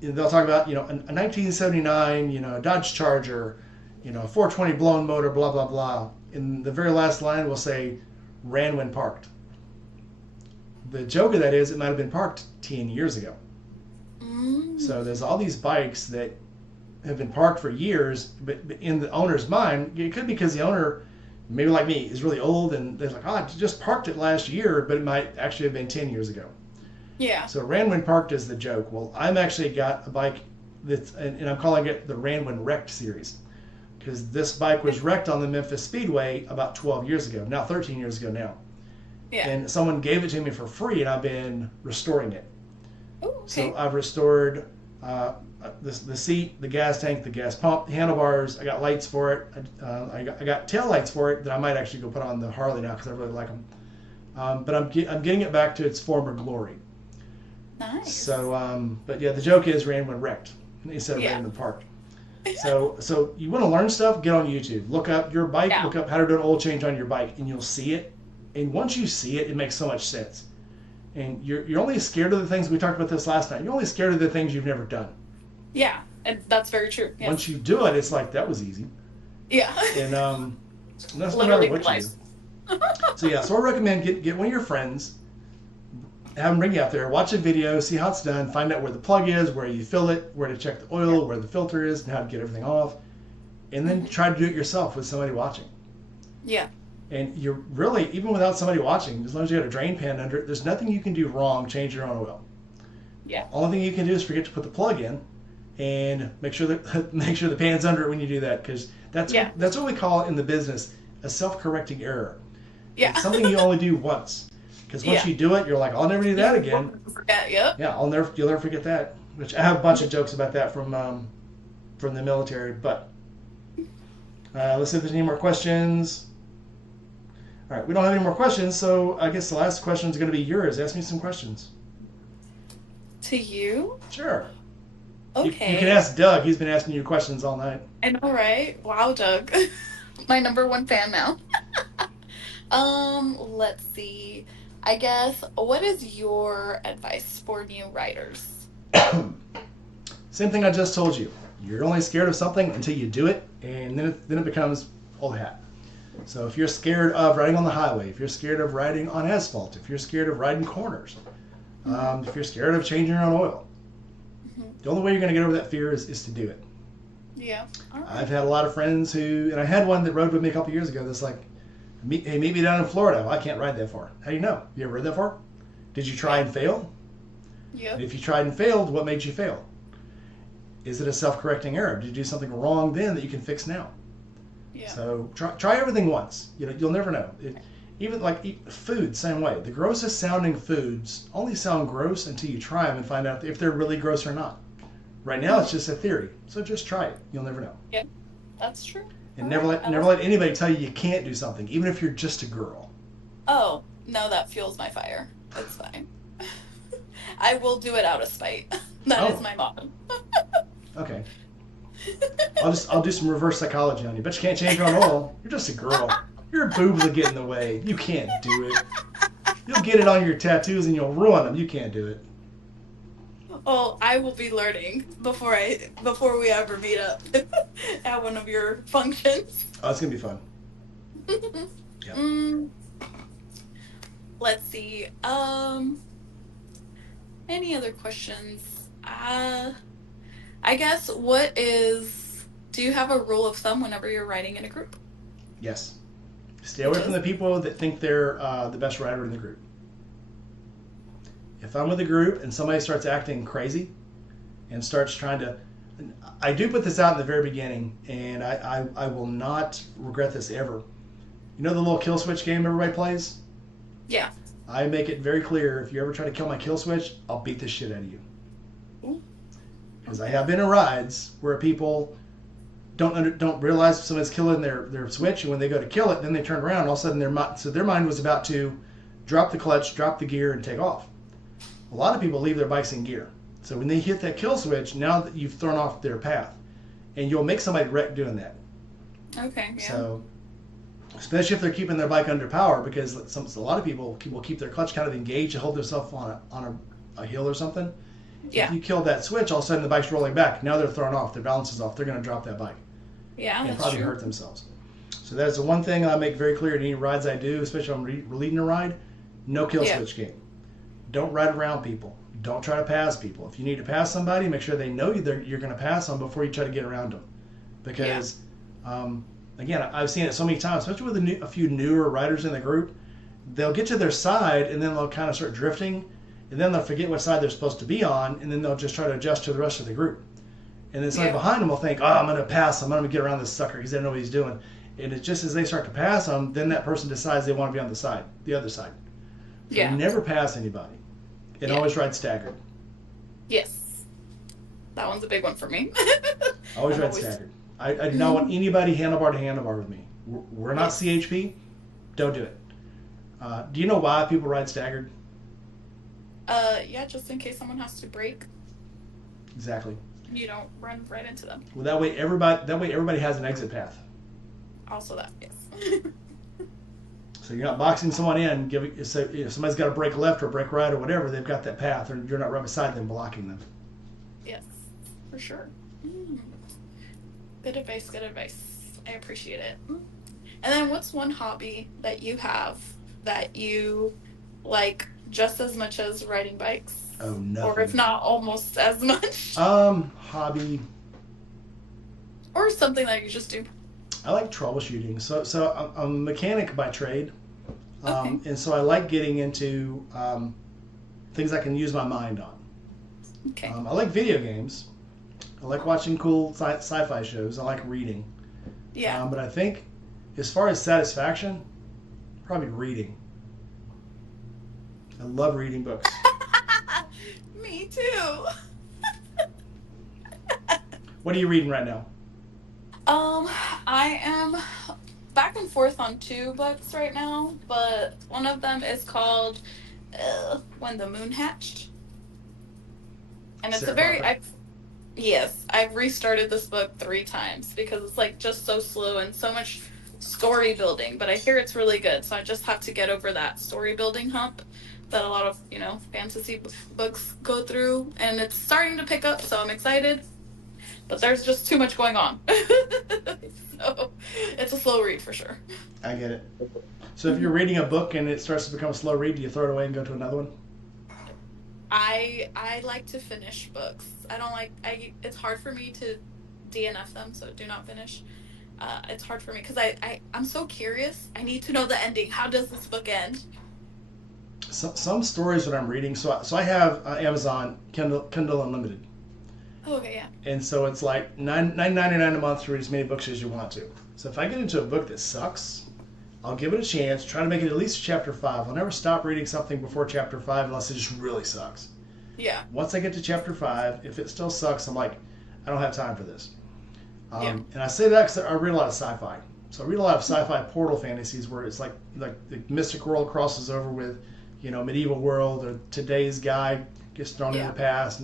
they'll talk about a 1979 Dodge Charger, 420 blown motor, blah blah blah. In the very last line will say ran when parked. The joke of that is it might have been parked 10 years ago. Mm. So there's all these bikes that have been parked for years, but in the owner's mind, it could be because the owner, maybe like me, is really old and they're like, oh, I just parked it last year, but it might actually have been 10 years ago. Yeah. So ran when parked is the joke. Well, I'm actually got a bike and I'm calling it the ran when wrecked series because this bike was wrecked on the Memphis Speedway about 12 years ago, now 13 years ago now. Yeah. And someone gave it to me for free and I've been restoring it. Ooh, So okay. I've restored the seat, the gas tank, the gas pump, the handlebars. I got lights for it. I got tail lights for it that I might actually go put on the Harley now because I really like them. But I'm getting it back to its former glory. Nice. So, but yeah, the joke is ran when wrecked instead of Yeah. ran when parked. So you want to learn stuff? Get on YouTube. Look up your bike. Yeah. Look up how to do an oil change on your bike, and you'll see it. And once you see it, it makes so much sense. And you're only scared of the things we talked about this last night. You're only scared of the things you've never done. Yeah, and that's very true. Yes. Once you do it, it's like that was easy. Yeah. And that's no matter Literally what you realize. do. So yeah, so I recommend get one of your friends, have them bring you out there, watch a video, see how it's done, find out where the plug is, where you fill it, where to check the oil, where the filter is, and how to get everything off, and then try to do it yourself with somebody watching. Yeah. And you're really, even without somebody watching, as long as you got a drain pan under it, there's nothing you can do wrong. Change your own oil. Yeah. Only thing you can do is forget to put the plug in, and make sure the pan's under it when you do that, because that's what we call it in the business a self-correcting error. Yeah. It's something you only do once, because once Yeah. you do it, you're like, I'll never do that again. Yeah. Yep. Yeah, you'll never forget that. Which I have a bunch of jokes about that from the military. But let's see if there's any more questions. All right, we don't have any more questions, so I guess the last question is going to be yours. Ask me some questions. To you? Sure. You can Okay. ask Doug. He's been asking you questions all night. I know, right? Wow, Doug. My number one fan now. Let's see. I guess, what is your advice for new writers? Same thing I just told you. You're only scared of something until you do it, and then it becomes old hat. So if you're scared of riding on the highway, if you're scared of riding on asphalt, if you're scared of riding corners, if you're scared of changing your own oil, Mm-hmm. the only way you're going to get over that fear is to do it. Yeah. All right. I've had a lot of friends who, and I had one that rode with me a couple years ago that's like, hey, meet me down in Florida. Well, I can't ride that far. How do you know? You ever read that far? Did you try and fail? Yep. If you tried and failed, what made you fail? Is it a self-correcting error? Did you do something wrong then that you can fix now? Yeah. So try everything once. You'll never know. Even like food, same way. The grossest sounding foods only sound gross until you try them and find out if they're really gross or not. Right now, it's just a theory. So just try it. You'll never know. Yeah, that's true. And All never right. let anybody tell you can't do something, even if you're just a girl. Oh, no, that fuels my fire. It's fine. I will do it out of spite. That is Oh, my motto. okay. I'll do some reverse psychology on you. Bet you can't change your own oil. You're just a girl. Your boobs will get in the way. You can't do it. You'll get it on your tattoos and you'll ruin them. You can't do it. Well, I will be learning before we ever meet up at one of your functions. Oh, it's gonna be fun. Yeah. mm, let's see. Any other questions? I guess do you have a rule of thumb whenever you're writing in a group? Yes. Stay Which away from is? the people that think they're the best writer in the group. If I'm with a group and somebody starts acting crazy and starts trying to, I do put this out in the very beginning, and I will not regret this ever. You know the little kill switch game everybody plays? Yeah. I make it very clear, if you ever try to kill my kill switch, I'll beat the shit out of you. Ooh. Because I have been in rides where people don't realize somebody's killing their switch, and when they go to kill it, then they turn around, and all of a sudden their mind was about to drop the clutch, drop the gear, and take off. A lot of people leave their bikes in gear. So when they hit that kill switch, now that you've thrown off their path, and you'll make somebody wreck doing that. Okay. Yeah. So, especially if they're keeping their bike under power, because a lot of people will keep their clutch kind of engaged to hold themselves on a hill or something. If Yeah. you kill that switch, all of a sudden the bike's rolling back. Now they're thrown off. Their balance is off. They're going to drop that bike Yeah, and that's probably true. hurt themselves. So that's the one thing I make very clear in any rides I do, especially when I'm leading a ride. No kill Yeah. switch game. Don't ride around people. Don't try to pass people. If you need to pass somebody, make sure they know you're going to pass them before you try to get around them. Because, again, I've seen it so many times, especially with a few newer riders in the group. They'll get to their side, and then they'll kind of start drifting, and then they'll forget what side they're supposed to be on, and then they'll just try to adjust to the rest of the group. And then somebody Yeah. behind them will think, oh, I'm going to pass him. I'm going to get around this sucker because they don't know what he's doing. And it's just as they start to pass them, then that person decides they want to be on the other side. So Yeah. never pass anybody. And Yeah. always ride staggered. Yes. That one's a big one for me. Always I'm ride always- staggered. I do not want anybody handlebar to handlebar with me. We're not Yes. CHP. Don't do it. Do you know why people ride staggered? Yeah, just in case someone has to brake, Exactly. you don't run right into them. Well, that way everybody has an exit path. Also that, yes. So you're not boxing someone in. So if somebody's got to brake left or brake right or whatever, they've got that path, or you're not right beside them blocking them. Yes, for sure. Good advice, good advice. I appreciate it. And then what's one hobby that you have that you like just as much as riding bikes? Oh, Or if nothing. not almost as much? Hobby. Or something that you just do. I like troubleshooting. So I'm a mechanic by trade, Okay. and so I like getting into things I can use my mind on. Okay. I like video games. I like watching cool sci-fi shows. I like reading. Yeah. But I think, as far as satisfaction, probably reading. I love reading books. Me too. What are you reading right now? I am back and forth on two books right now, but one of them is called When the Moon Hatched. And it's a Sarah very, Parker. yes, I've restarted this book 3 times because it's like just so slow and so much story building, but I hear it's really good. So I just have to get over that story building hump that a lot of, fantasy books go through. And it's starting to pick up, so I'm excited. But there's just too much going on. So it's a slow read for sure. I get it. So if you're reading a book and it starts to become a slow read, do you throw it away and go to another one? I like to finish books. I don't like it's hard for me to DNF them, so do not finish. It's hard for me because I'm so curious. I need to know the ending. How does this book end? Some stories that I'm reading. So I have Amazon Kindle Unlimited. Oh, okay, yeah. And so it's like $9.99 a month to read as many books as you want to. So if I get into a book that sucks, I'll give it a chance, try to make it at least chapter 5. I'll never stop reading something before chapter 5 unless it just really sucks. Yeah. Once I get to chapter 5, if it still sucks, I'm like, I don't have time for this. Yeah. And I say that because I read a lot of sci-fi. So I read a lot of sci-fi portal fantasies where it's like the mystic world crosses over with, medieval world, or today's guy gets thrown in the past.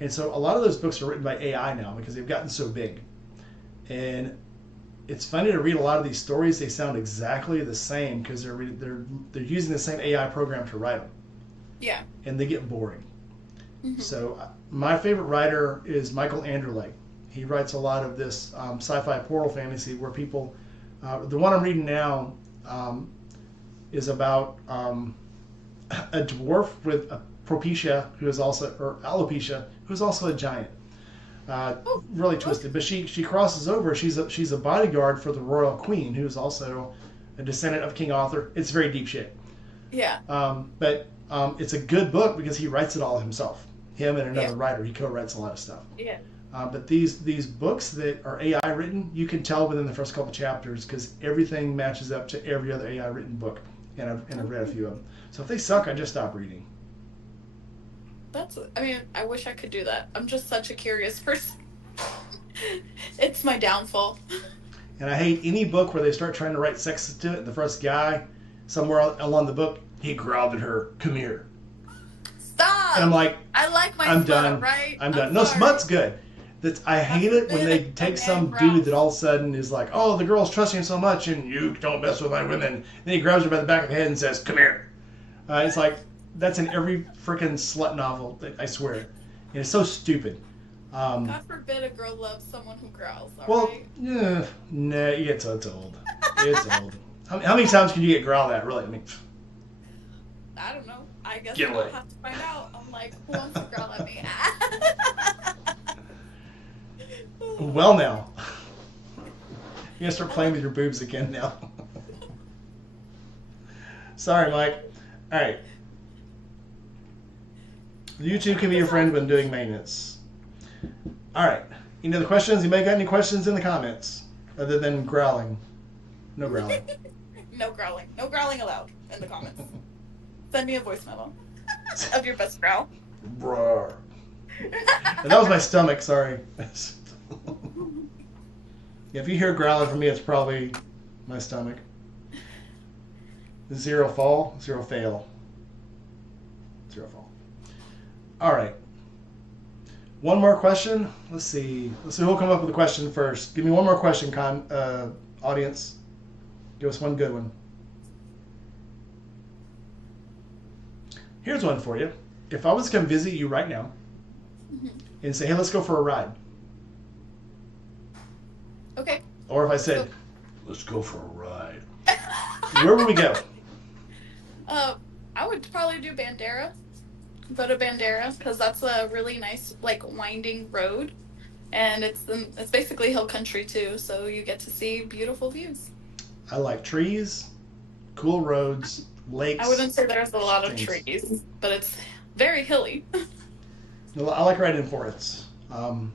And so a lot of those books are written by AI now because they've gotten so big. And it's funny to read a lot of these stories. They sound exactly the same because they're using the same AI program to write them. Yeah. And they get boring. Mm-hmm. So my favorite writer is Michael Anderle. He writes a lot of this sci-fi portal fantasy where people. The one I'm reading now is about a dwarf with a alopecia, who's also a giant. Really twisted, but she crosses over. She's a bodyguard for the royal queen, who's also a descendant of King Arthur. It's very deep shit. Yeah. But it's a good book because he writes it all himself. Him and another writer. He co-writes a lot of stuff. Yeah. But these books that are AI written, you can tell within the first couple chapters because everything matches up to every other AI written book, and I've read a few of them. So if they suck, I just stop reading. I wish I could do that. I'm just such a curious person. It's my downfall. And I hate any book where they start trying to write sex to it. And the first guy, somewhere along the book, he growled at her, "Come here." Stop! And I'm like, I like my I'm smut, done. right? I'm done. No, smut's good. I hate it when they take some dude that all of a sudden is like, "Oh, the girl's trusting him so much, and you don't mess with my women." Then he grabs her by the back of the head and says, "Come here." It's like, that's in every freaking slut novel, I swear. And it's so stupid. God forbid a girl loves someone who growls, right? Yeah, nah, it's old. It's old. How many times can you get growled at, really? I don't know. I guess we'll have to find out. I'm like, who wants to growl at me? Well, now. You gotta start playing with your boobs again now. Sorry, Mike. All right. YouTube can be your friend when doing maintenance. All right. Any other questions? You may got any questions in the comments other than growling? No growling. No growling. No growling allowed in the comments. Send me a voice memo of your best growl. Roar. That was my stomach. Sorry. If you hear growling from me, it's probably my stomach. 0 fall, 0 fail. 0 fall. All right. One more question. Let's see who'll come up with a question first. Give me one more question, audience. Give us one good one. Here's one for you. If I was to come visit you right now and say, "Hey, let's go for a ride." Okay. Or if I said, "Let's go for a ride," where would we go? I would probably do Bandera. Go to Bandera because that's a really nice, like, winding road, and it's basically hill country too, so you get to see beautiful views. I like trees, cool roads, lakes. I wouldn't say there's a lot of trees, but it's very hilly. I like riding in forests. When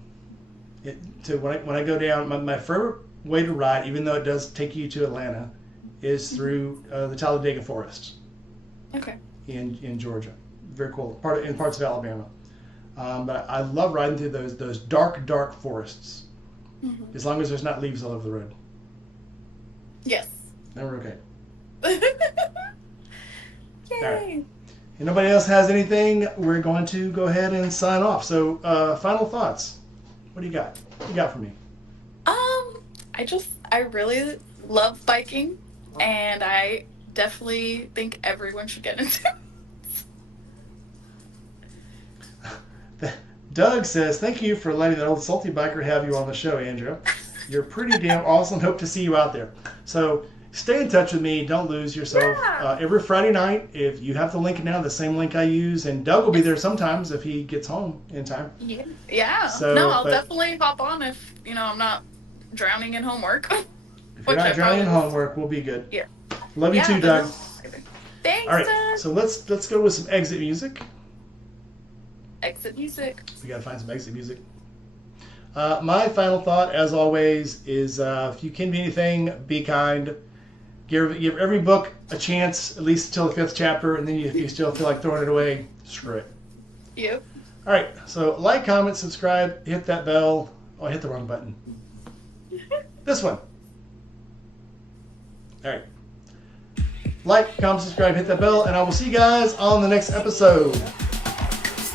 I go down, my favorite way to ride, even though it does take you to Atlanta, is through the Talladega Forest. Okay. In Georgia, very cool. In parts of Alabama, but I love riding through those dark forests. As long as there's not leaves all over the road. Yes. Then we're okay. Yay! All right. If nobody else has anything, we're going to go ahead and sign off. So, final thoughts. What do you got? What do you got for me? I really love biking, and I definitely think everyone should get into it. Doug says, thank you for letting that old salty biker have you on the show, Andrew. You're pretty damn awesome. Hope to see you out there. So stay in touch with me. Don't lose yourself. Yeah. Every Friday night, if you have the link now, the same link I use, and Doug will be there sometimes if he gets home in time. Yeah. So, no, I'll definitely hop on if, I'm not drowning in homework. If you're not drowning in homework, we'll be good. Yeah. Love you too, Doug. Thanks, All right, Doug. so let's go with some exit music. Exit music. We gotta find some exit music. My final thought, as always, is if you can be anything, be kind. Give every book a chance, at least until the 5th chapter, and then if you still feel like throwing it away, screw it. Yep. All right, so like, comment, subscribe, hit that bell. Oh, I hit the wrong button. This one. All right. Like, comment, subscribe, hit that bell, and I will see you guys on the next episode.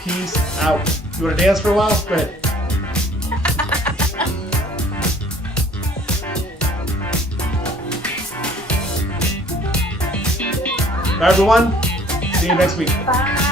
Peace out. You want to dance for a while? Go ahead. Bye, everyone. See you next week. Bye.